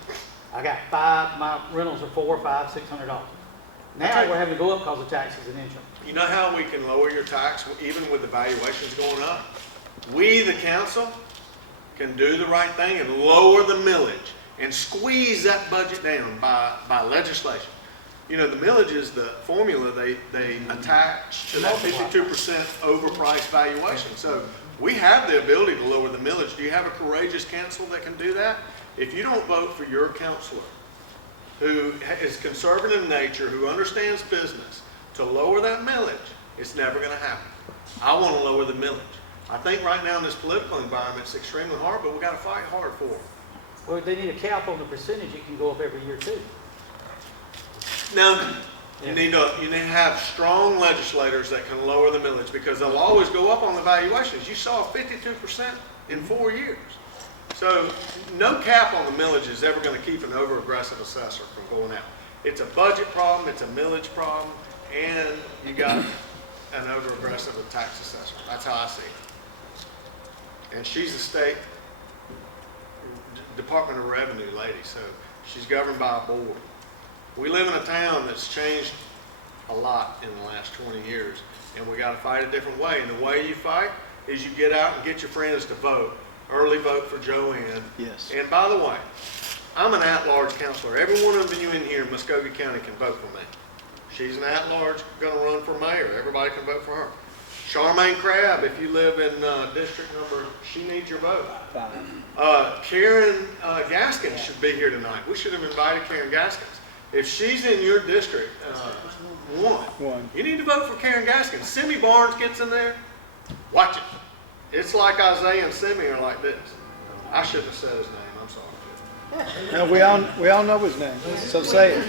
I got 5, my rentals are $400, $500, $600. Now Okay. we're having to go up because of taxes and insurance. You know how we can lower your tax even with the valuations going up? We, the council, can do the right thing and lower the millage and squeeze that budget down by legislation. You know, the millage is the formula they attach to that 52% overpriced valuation. So we have the ability to lower the millage. Do you have a courageous council that can do that? If you don't vote for your counselor, who is conservative in nature, who understands business, to lower that millage, it's never going to happen. I want to lower the millage. I think right now in this political environment, it's extremely hard, but we've got to fight hard for it. Well, they need a cap on the percentage. It can go up every year too. Now, you need to have strong legislators that can lower the millage, because they'll always go up on the valuations. You saw 52% in 4 years. So no cap on the millage is ever going to keep an over-aggressive assessor from going out. It's a budget problem, it's a millage problem, and you got an over-aggressive tax assessor. That's how I see it. And she's a state Department of Revenue lady, so she's governed by a board. We live in a town that's changed a lot in the last 20 years, and we got to fight a different way. And the way you fight is you get out and get your friends to vote. Early vote for Joanne. Yes. And by the way, I'm an at-large counselor. Every one of you in here in Muskogee County can vote for me. She's an at-large, going to run for mayor. Everybody can vote for her. Charmaine Crabb, if you live in district number, she needs your vote. Karen Gaskins should be here tonight. We should have invited Karen Gaskins. If she's in your district, one, you need to vote for Karen Gaskins. Simi Barnes gets in there, watch it. It's like Isaiah and Simi are like this. I shouldn't have said his name, I'm sorry. No, we all know his name, so say it.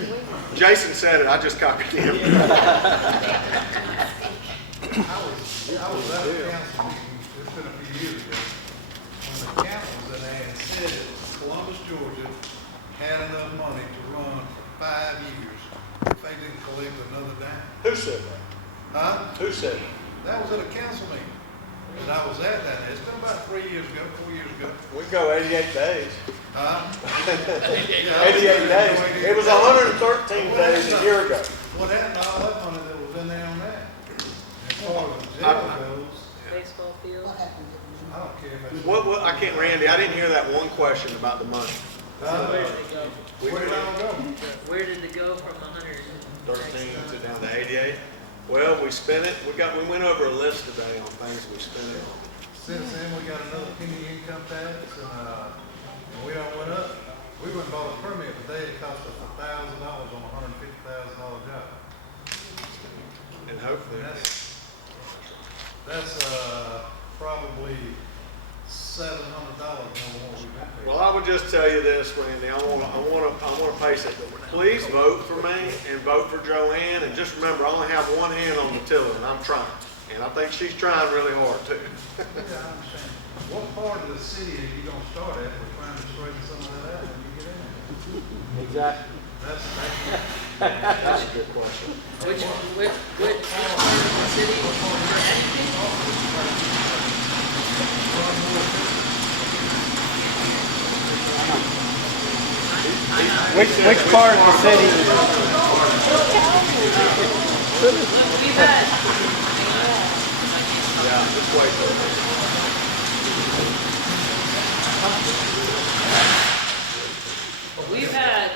Jason said it, I just copied him. I was at a council meeting, it's been a few years ago, when the council was in there and said that Columbus, Georgia had enough money to run for 5 years if they didn't collect another dime. Who said that? Huh? Who said that? That was at a council meeting. And I was at that. It's been about 3 years ago, 4 years ago. We go 88 days. Huh? 88 days. It was 113 days a year ago. What happened to all that money that was in there on that? As far as the jail goes, Baseball field. I don't care if it's. What, I can't, Randy, I didn't hear that one question about the money. Where did it go? Where did it all go? Where did it go from 100? 13 to down to 88. Well, we spent it, we went over a list today on things we spent it on. Since then, we got another penny income tax, and we all went up. We went and bought a permit today, it cost us $1,000 on a $150,000 job. And hopefully, That's probably $700 more than what we've been paying. well, I would just tell you this, Randy, I want to pace it. Please vote for me and vote for Joanne, and just remember, I only have one hand on the tiller, and I'm trying. And I think she's trying really hard, too. Yeah, I understand. What part of the city are you gonna start at? We're trying to straighten some of that out when you get in there. Exactly. That's That's a good question. Which part of the city for anything? Which part of the city? We've had, Yeah, just wait for it. we've had,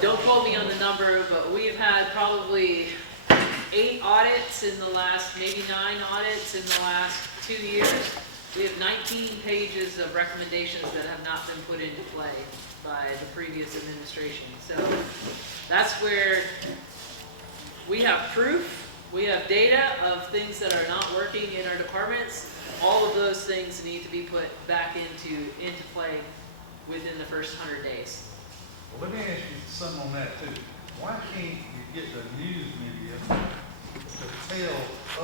don't quote me on the number, but we've had probably 8 audits in the last, maybe 9 audits in the last 2 years. We have 19 pages of recommendations that have not been put into play by the previous administration. So that's where we have proof, we have data of things that are not working in our departments. All of those things need to be put back into play within the first 100 days. Well, let me ask you something on that too. Why can't you get the news media to tell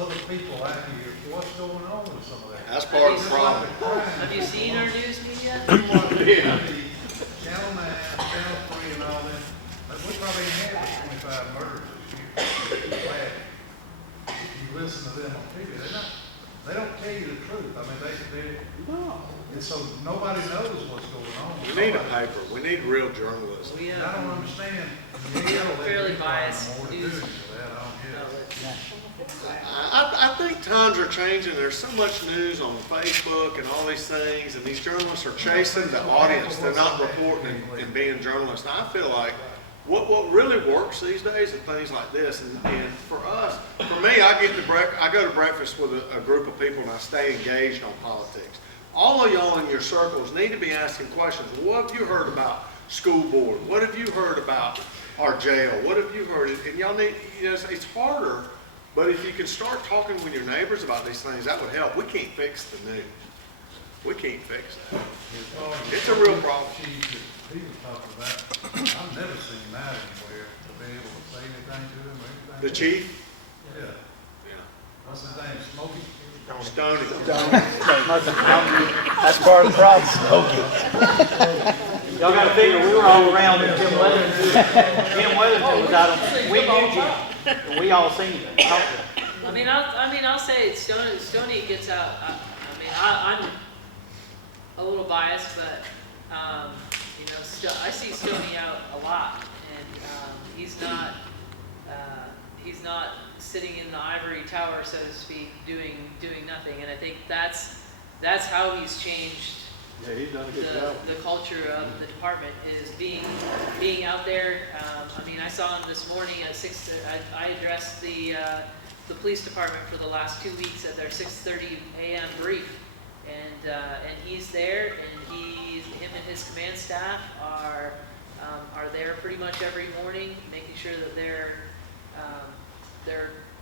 other people out here what's going on with some of that? That's part of the problem. Have you seen our news media? You watch TV, Channel 9, Channel 3 and all that, but we probably ain't had 25 murders this year. Bad. If you listen to them on TV, they don't tell you the truth. I mean, no. And so nobody knows what's going on. We need a paper. We need real journalism. We And I don't understand. fairly biased news I think times are changing. There's so much news on Facebook and all these things, and these journalists are chasing the audience. They're not reporting and being journalists. And I feel like what really works these days is things like this. And for us, for me, I go to breakfast with a group of people, and I stay engaged on politics. All of y'all in your circles need to be asking questions. What have you heard about school board? What have you heard about our jail? What have you heard? And y'all need, it's harder, but if you can start talking with your neighbors about these things, that would help. We can't fix the news. We can't fix that. It's a real problem. People talking about, I've never seen that anywhere, to be able to say anything to them or anything. The chief? Yeah. What's his name, Smokey? Stoney. That's part of the problem. Y'all gotta figure, we were all around when Tim Weatherington was out on, we knew Jim, and we all seen him, talked to him. I'll say it, Stoney gets out. I'm a little biased, but I see Stoney out a lot, and he's not sitting in the ivory tower, so to speak, doing nothing. And I think that's how he's changed. Yeah, he's done a good job. The culture of the department is being out there. I saw him this morning at 6. I addressed the the police department for the last 2 weeks at their 6:30 a.m. brief. And he's there, and him and his command staff are there pretty much every morning, making sure that they're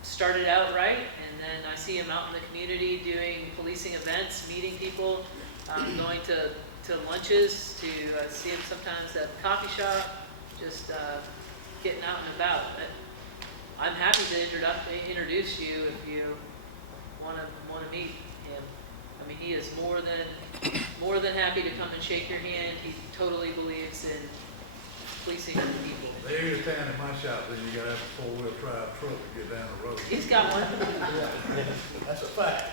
started out right. And then I see him out in the community doing policing events, meeting people, going to lunches, to see him sometimes at the coffee shop, just getting out and about. I'm happy to introduce you if you want to meet him. I mean, he is more than happy to come and shake your hand. He totally believes in policing other people. There you stand in my shop, then you gotta have a four-wheel drive truck to get down the road. He's got one. That's a fact.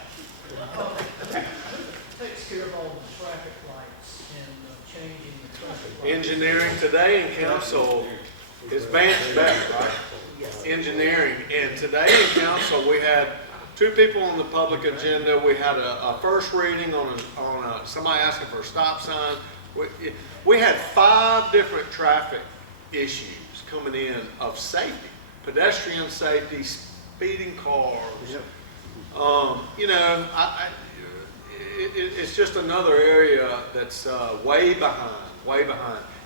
Takes care of all the traffic lights and changing the traffic lights. Engineering today in council is Vance Beck, right? Yes. Engineering, and today in council, we had 2 people on the public agenda. We had a first reading on somebody asking for a stop sign. We had 5 different traffic issues coming in of safety, pedestrian safety, speeding cars. Yep. You know, it's just another area that's way behind.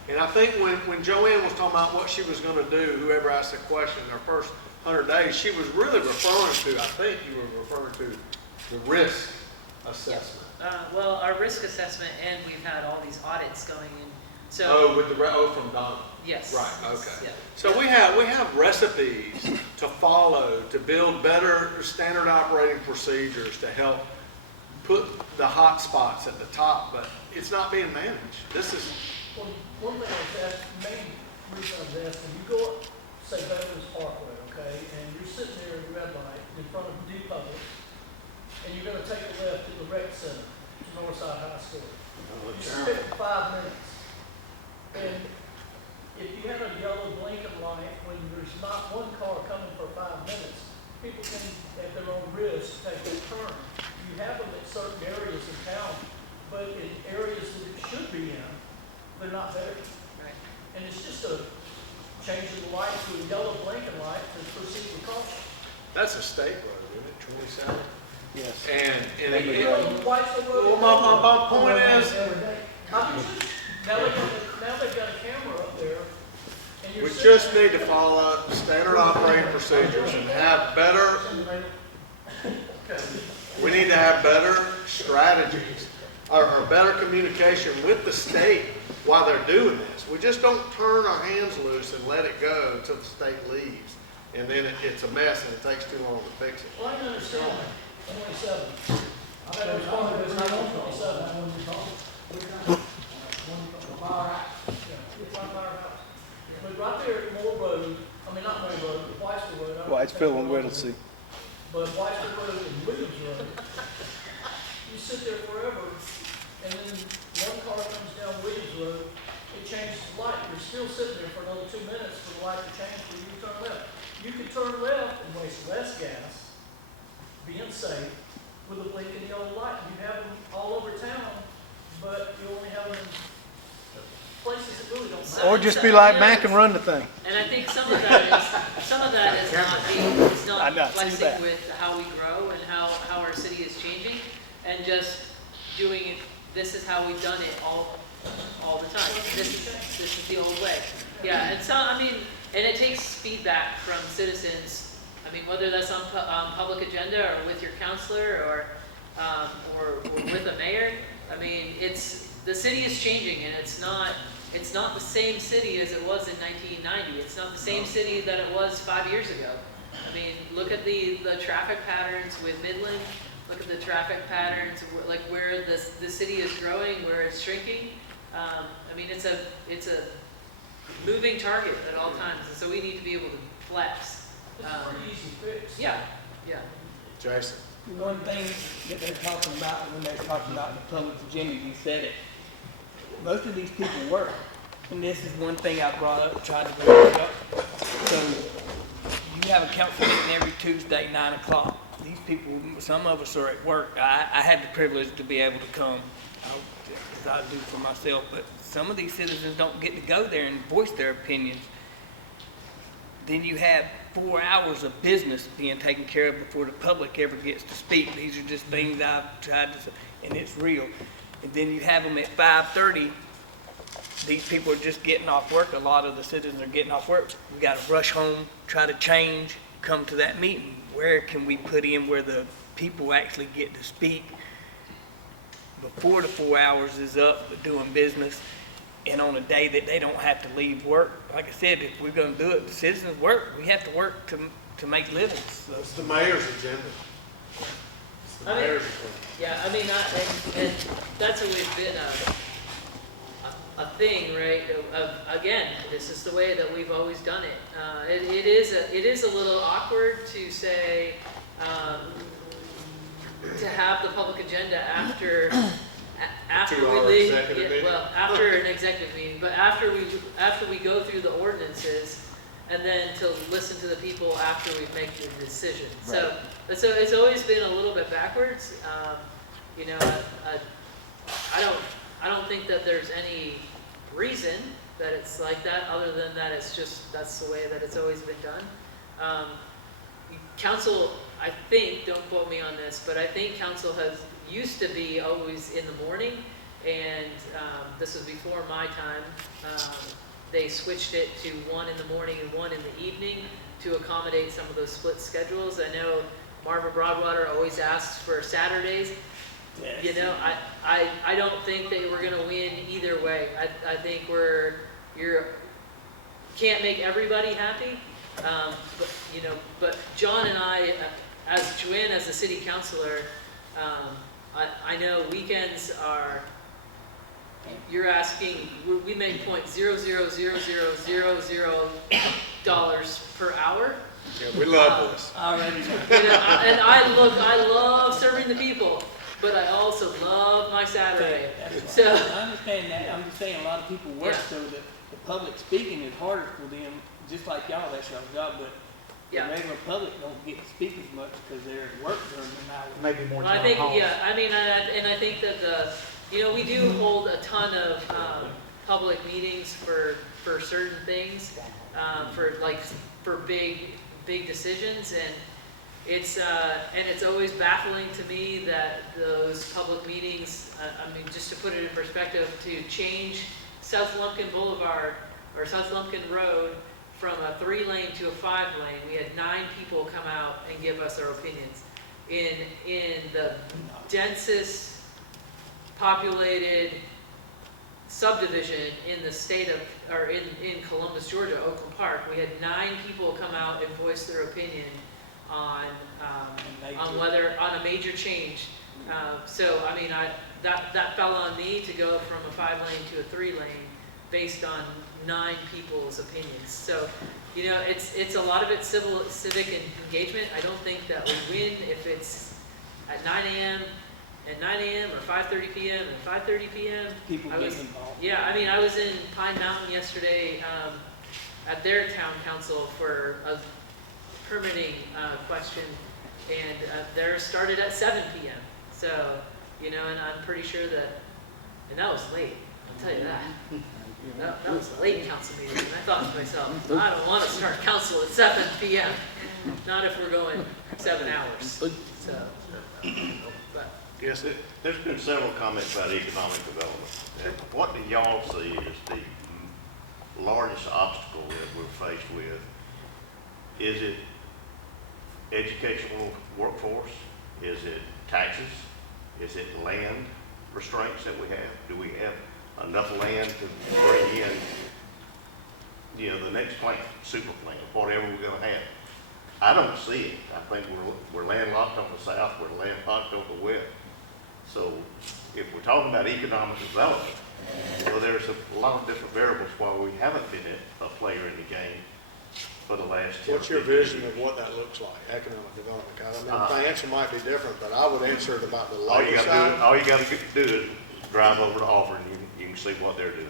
And I think when Joanne was talking about what she was going to do, whoever asked the question in her first 100 days, she was really referring to, I think you were referring to the risk assessment. Well, our risk assessment, and we've had all these audits going in. So From Donna. yes. Right, okay. Yeah. So we have recipes to follow to build better standard operating procedures to help put the hot spots at the top, but it's not being managed. This is, Well, one thing I was asked, main reason I was asking, you go up, say Veterans Parkway, okay, and you're sitting there at the red light in front of the Publix, and you're gonna take a left to the rec center, to Northside High School. You sit there for 5 minutes, and if you have a yellow blinking light, when there's not one car coming for 5 minutes, people can, at their own risk, take a turn. You have them at certain areas in town, but in areas that it should be in, they're not there. Right. And it's just a change of the light to a yellow blinking light to proceed with caution. that's a state road, isn't it, 27? Yes. And You know, Whitesville Road. well, my point is, Now they've got a camera up there, and you're we sitting just need to follow standard operating procedures and have better, Okay. we need to have better strategies or better communication with the state while they're doing this. We just don't turn our hands loose and let it go until the state leaves. And then it's a mess and it takes too long to fix it. Well, I understand 27. I bet there's one that's not on 27. It's on Firehouse. But right there at Moore Road, I mean, not Moore Road, but Whitesville Road. Whitesville and Whittlesey. But Whitesville Road and Williams Road, you sit there forever, and then one car comes down Williams Road, it changes the light, you're still sitting there for another 2 minutes for the light to change for you to turn left. You could turn left and waste less gas, being safe, with a blinking yellow light. You have them all over town, but you only have them in places that really don't matter. Or just be like Mac and run the thing. And I think some of that is I know, not see flexing that. with how we grow and how our city is changing, and just doing it. This is how we've done it all the time. This is the old way. Yeah, and so I mean, and it takes feedback from citizens. I mean, whether that's on public agenda or with your counselor or with a mayor. I mean, the city is changing, and it's not the same city as it was in 1990. It's not the same city that it was 5 years ago. I mean, look at the traffic patterns with Midland. Look at the traffic patterns, like where the city is growing, where it's shrinking. I mean, it's a moving target at all times, and so we need to be able to flex. It's a pretty easy fix. Yeah, yeah. Jason. One thing that they're talking about when they're talking about the public agenda, you said it. Most of these people work, and this is one thing I brought up, tried to bring it up. So you have a council meeting every Tuesday, 9 o'clock. These people, some of us are at work. I had the privilege to be able to come, as I do for myself, but some of these citizens don't get to go there and voice their opinions. then you have 4 hours of business being taken care of before the public ever gets to speak. These are just things I've tried to, and it's real. And then you have them at 5:30. These people are just getting off work. A lot of the citizens are getting off work. We got to rush home, try to change, come to that meeting. Where can we put in where the people actually get to speak before the 4 hours is up, but doing business, and on a day that they don't have to leave work? Like I said, if we're going to do it, the citizens work. We have to work to make livings. So. It's the mayor's agenda. It's the mayor's agenda. Yeah, I mean, and that's always been a thing, right? Again, this is the way that we've always done it. It is a little awkward to say, to have the public agenda after we leave. Well, after an executive meeting, but after we go through the ordinances, and then to listen to the people after we make the decision. Right. So it's always been a little bit backwards. You know, I don't think that there's any reason that it's like that, other than that that's the way that it's always been done. Council, I think, don't quote me on this, but I think council used to be always in the morning, and this was before my time. They switched it to 1 in the morning and 1 in the evening to accommodate some of those split schedules. I know Marva Broadwater always asks for Saturdays. Yes. You know, I don't think that we're going to win either way. I think you can't make everybody happy. But John and I, as Joanne, as a city councilor, I know weekends are, you're asking, we make $0.000000 per hour. Yeah, we love this. Already. And I love serving the people, but I also love my Saturday. So I understand that. I'm just saying a lot of people work, so the public speaking is harder for them. Just like y'all, that's y'all's job, but the regular public don't get to speak as much because they're at work during the night. Maybe more well, I think, I think that we do hold a ton of public meetings for certain things, for big decisions, and it's always baffling to me that those public meetings, just to put it in perspective, to change South Lumpkin Boulevard or South Lumpkin Road from a 3-lane to a 5-lane, we had 9 people come out and give us their opinions. In the densest populated subdivision in the state of, or in Columbus, Georgia, Oakland Park, we had 9 people come out and voice their opinion on a major change. So I mean, that fell on me to go from a 5-lane to a 3-lane based on 9 people's opinions. So, it's a lot of it civic engagement. I don't think that we win if it's at 9 a.m. and 9 a.m. or 5:30 p.m. and 5:30 p.m. People get involved. Yeah, I was in Pine Mountain yesterday at their town council for a permitting question, and theirs started at 7 p.m. So, and I'm pretty sure and that was late, I'll tell you that. That was a late council meeting, and I thought to myself, I don't want to start council at 7 p.m. Not if we're going 7 hours. So, but. Yes, there's been several comments about economic development. And what do y'all see as the largest obstacle that we're faced with? Is it educational workforce? Is it taxes? Is it land restraints that we have? Do we have enough land to bring in, the next plant, super plant, whatever we're going to have? I don't see it. I think we're landlocked on the south, we're landlocked on the west. So if we're talking about economic development, well, there's a lot of different variables why we haven't been a player in the game for the last 10 What's your vision of what that looks like, economic development? The answer might be different, but I would answer it about the labor side. All you got to do is drive over to Auburn, and you can see what they're doing.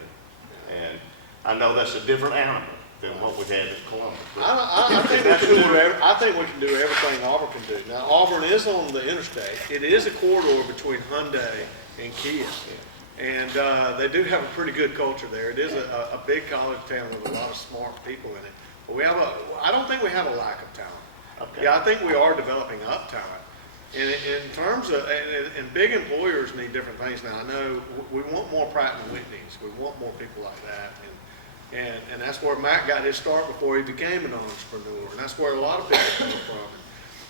And I know that's a different animal than what we had at Columbus. I think we can do everything Auburn can do. Now, Auburn is on the interstate. It is a corridor between Hyundai and Kia. And they do have a pretty good culture there. It is a big college town with a lot of smart people in it. I don't think we have a lack of talent. Okay. Yeah, I think we are developing up talent. And in terms of, and big employers need different things now. I know we want more Pratt and Whitneys. We want more people like that. And that's where Matt got his start before he became an entrepreneur. And that's where a lot of people come from.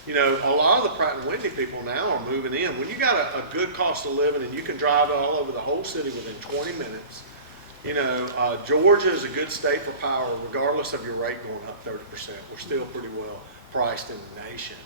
You know, a lot of the Pratt and Whitney people now are moving in. When you got a good cost of living and you can drive all over the whole city within 20 minutes, you know, Georgia is a good state for power, regardless of your rate going up 30%. We're still pretty well priced in the nation.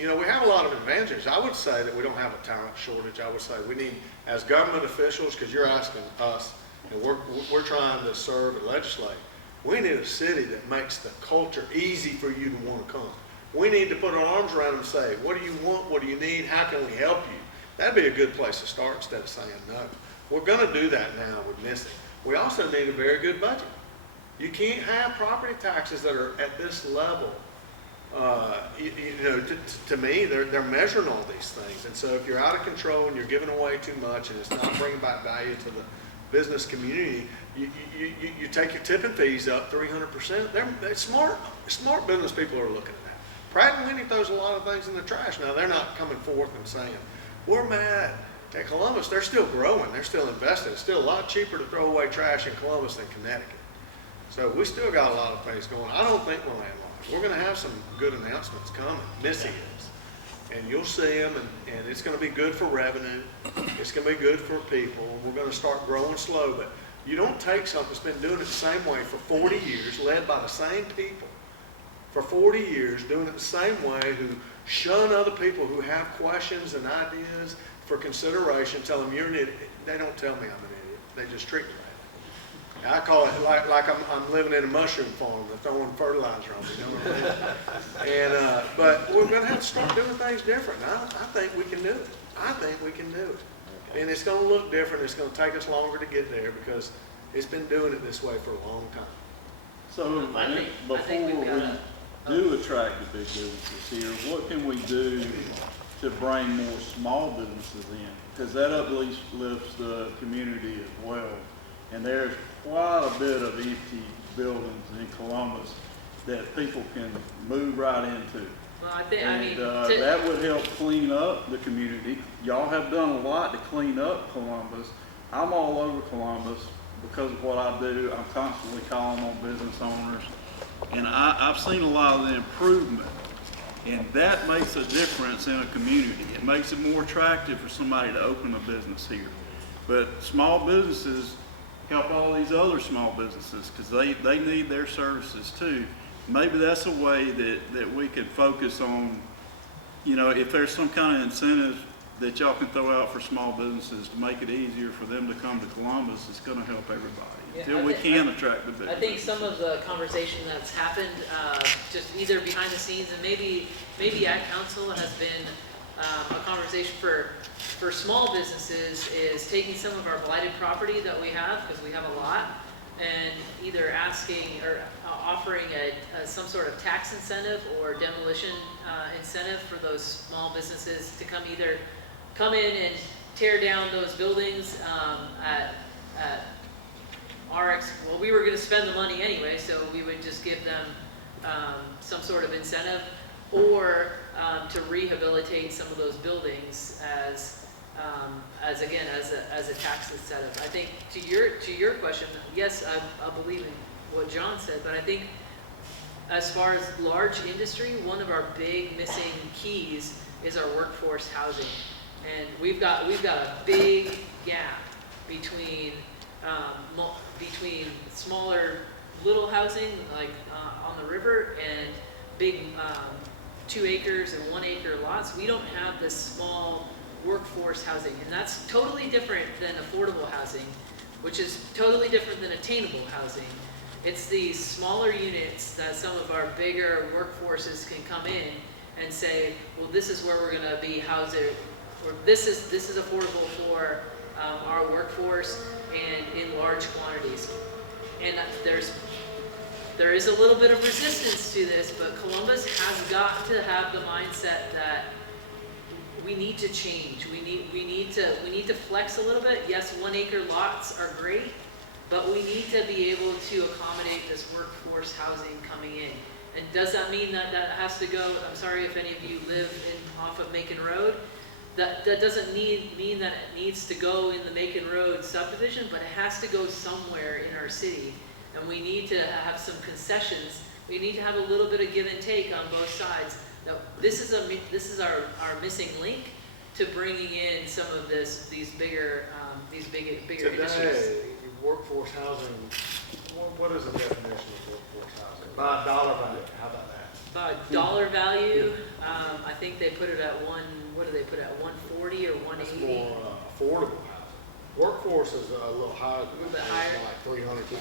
You know, we have a lot of advantages. I would say that we don't have a talent shortage. I would say we need, as government officials, because you're asking us, and we're trying to serve and legislate, we need a city that makes the culture easy for you to want to come. We need to put our arms around them and say, what do you want? What do you need? How can we help you? That'd be a good place to start instead of saying no. We're going to do that now with Missing. We also need a very good budget. You can't have property taxes that are at this level. You know, to me, they're measuring all these things. And so if you're out of control and you're giving away too much and it's not bringing back value to the business community, you take your tipping fees up 300%. They're smart business people are looking at that. Pratt and Whitney throws a lot of things in the trash. Now, they're not coming forth and saying, we're mad. At Columbus, they're still growing. They're still investing. It's still a lot cheaper to throw away trash in Columbus than Connecticut. So we still got a lot of things going. I don't think we're landlocked. We're going to have some good announcements coming. Missy is. And you'll see them, and it's going to be good for revenue. It's going to be good for people. We're going to start growing slow. But you don't take something that's been doing it the same way for 40 years, led by the same people, for 40 years, doing it the same way, who shun other people who have questions and ideas for consideration, tell them you're an idiot. They don't tell me I'm an idiot. They just treat me like that. I call it like I'm living in a mushroom farm. They're throwing fertilizer on me. You know what I mean? And but we're going to have to start doing things different. I think we can do it. I think we can do it. And it's going to look different. It's going to take us longer to get there because it's been doing it this way for a long time. So before we do attract the big businesses here, what can we do to bring more small businesses in? Because that uplifts the community as well. And there's quite a bit of empty buildings in Columbus that people can move right into. Well, I think, that would help clean up the community. Y'all have done a lot to clean up Columbus. I'm all over Columbus because of what I do. I'm constantly calling on business owners, and I've seen a lot of the improvement. And that makes a difference in a community. It makes it more attractive for somebody to open a business here. But small businesses help all these other small businesses because they need their services too. Maybe that's a way that we could focus on, you know, if there's some kind of incentive that y'all can throw out for small businesses to make it easier for them to come to Columbus, it's going to help everybody. Yeah, Until we can attract the business. I think some of the conversation that's happened, just either behind the scenes and maybe at council has been a conversation for small businesses is taking some of our blighted property that we have, because we have a lot, and either asking or offering some sort of tax incentive or demolition incentive for those small businesses to come in and tear down those buildings at well, we were going to spend the money anyway, so we would just give them some sort of incentive, or to rehabilitate some of those buildings as a tax incentive. I think to your question, yes, I believe in what John said, but I think as far as large industry, one of our big missing keys is our workforce housing, and we've got a big gap between smaller little housing like on the river and big 2 acres and 1 acre lots. We don't have this small workforce housing, and that's totally different than affordable housing, which is totally different than attainable housing. It's these smaller units that some of our bigger workforces can come in and say, well, this is where we're going to be housed, or this is affordable for our workforce and in large quantities. And there is a little bit of resistance to this, but Columbus has got to have the mindset that we need to change. We need to flex a little bit. Yes, 1 acre lots are great, but we need to be able to accommodate this workforce housing coming in. And does that mean that that has to go, I'm sorry if any of you live off of Macon Road, that doesn't mean that it needs to go in the Macon Road subdivision, but it has to go somewhere in our city. And we need to have some concessions. We need to have a little bit of give and take on both sides. Now, this is our missing link to bringing in some of these bigger industries. Today, workforce housing, what is the definition of workforce housing? By dollar value, how about that? By dollar value, I think they put it at what do they put it at, 140 or 180? That's more affordable housing. Workforce is a little higher, A little bit higher. like 300,000.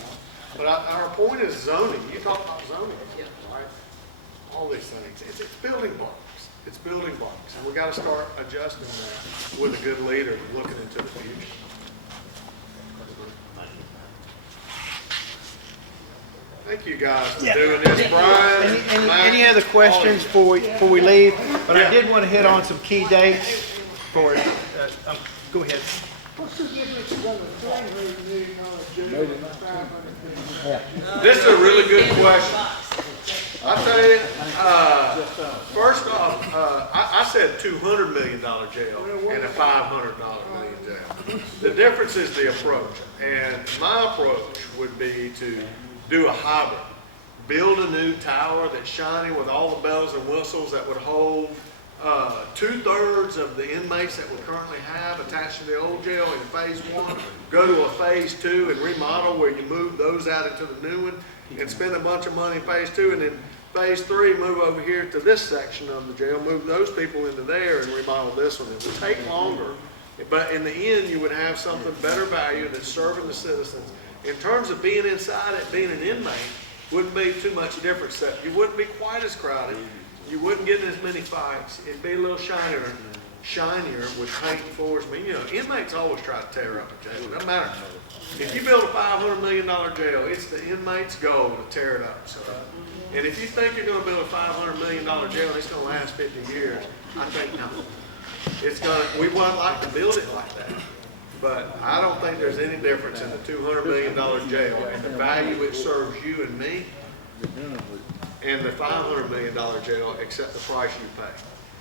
But our point is zoning. You talk about zoning, Yeah. right? All these things. It's building blocks. It's building blocks, and we got to start adjusting that with a good leader looking into the future. Thank you guys for doing this, Brian. Any other questions before we leave? But I did want to hit on some key dates for, go ahead. What's the difference from a $300 million jail and $500 million? This is a really good question. I'll tell you, first off, I said $200 million jail and a $500 million jail. The difference is the approach. And my approach would be to do a hybrid. Build a new tower that's shiny with all the bells and whistles that would hold 2/3 of the inmates that we currently have attached to the old jail in phase 1. Go to a phase 2 and remodel where you move those out into the new one and spend a bunch of money in phase 2, and then phase 3 move over here to this section of the jail, move those people into there and remodel this one. It would take longer, but in the end you would have something better value that's serving the citizens. In terms of being inside it, being an inmate, wouldn't be too much different. You wouldn't be quite as crowded. You wouldn't get in as many fights. It'd be a little shinier with paint and floors. I mean, you know, inmates always try to tear up a jail. It doesn't matter. If you build a $500 million jail, it's the inmate's goal to tear it up. So, and if you think you're going to build a $500 million jail and it's going to last 50 years, I think no. We would like to build it like that. But I don't think there's any difference in the $200 million jail and the value it serves you and me and the $500 million jail, except the price you pay.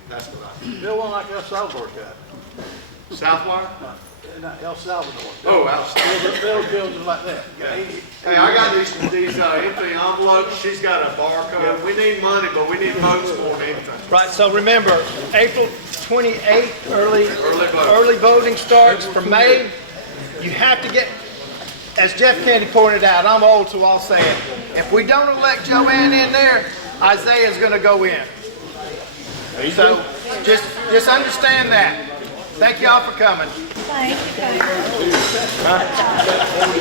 That's what I think. Build one like El Salvador's got. Southwire? Not El Salvador. Oh, El Salvador. Build buildings like that. Hey, I got these empty envelopes. She's got a barcode. We need money, but we need votes more than anything. Right, so remember, April 28th, early voting starts for May. You have to get, as Jeff Kennedy pointed out, I'm old, so I'll say it. If we don't elect Joanne in there, Isaiah's going to go in. So just understand that. Thank y'all for coming. Thank you.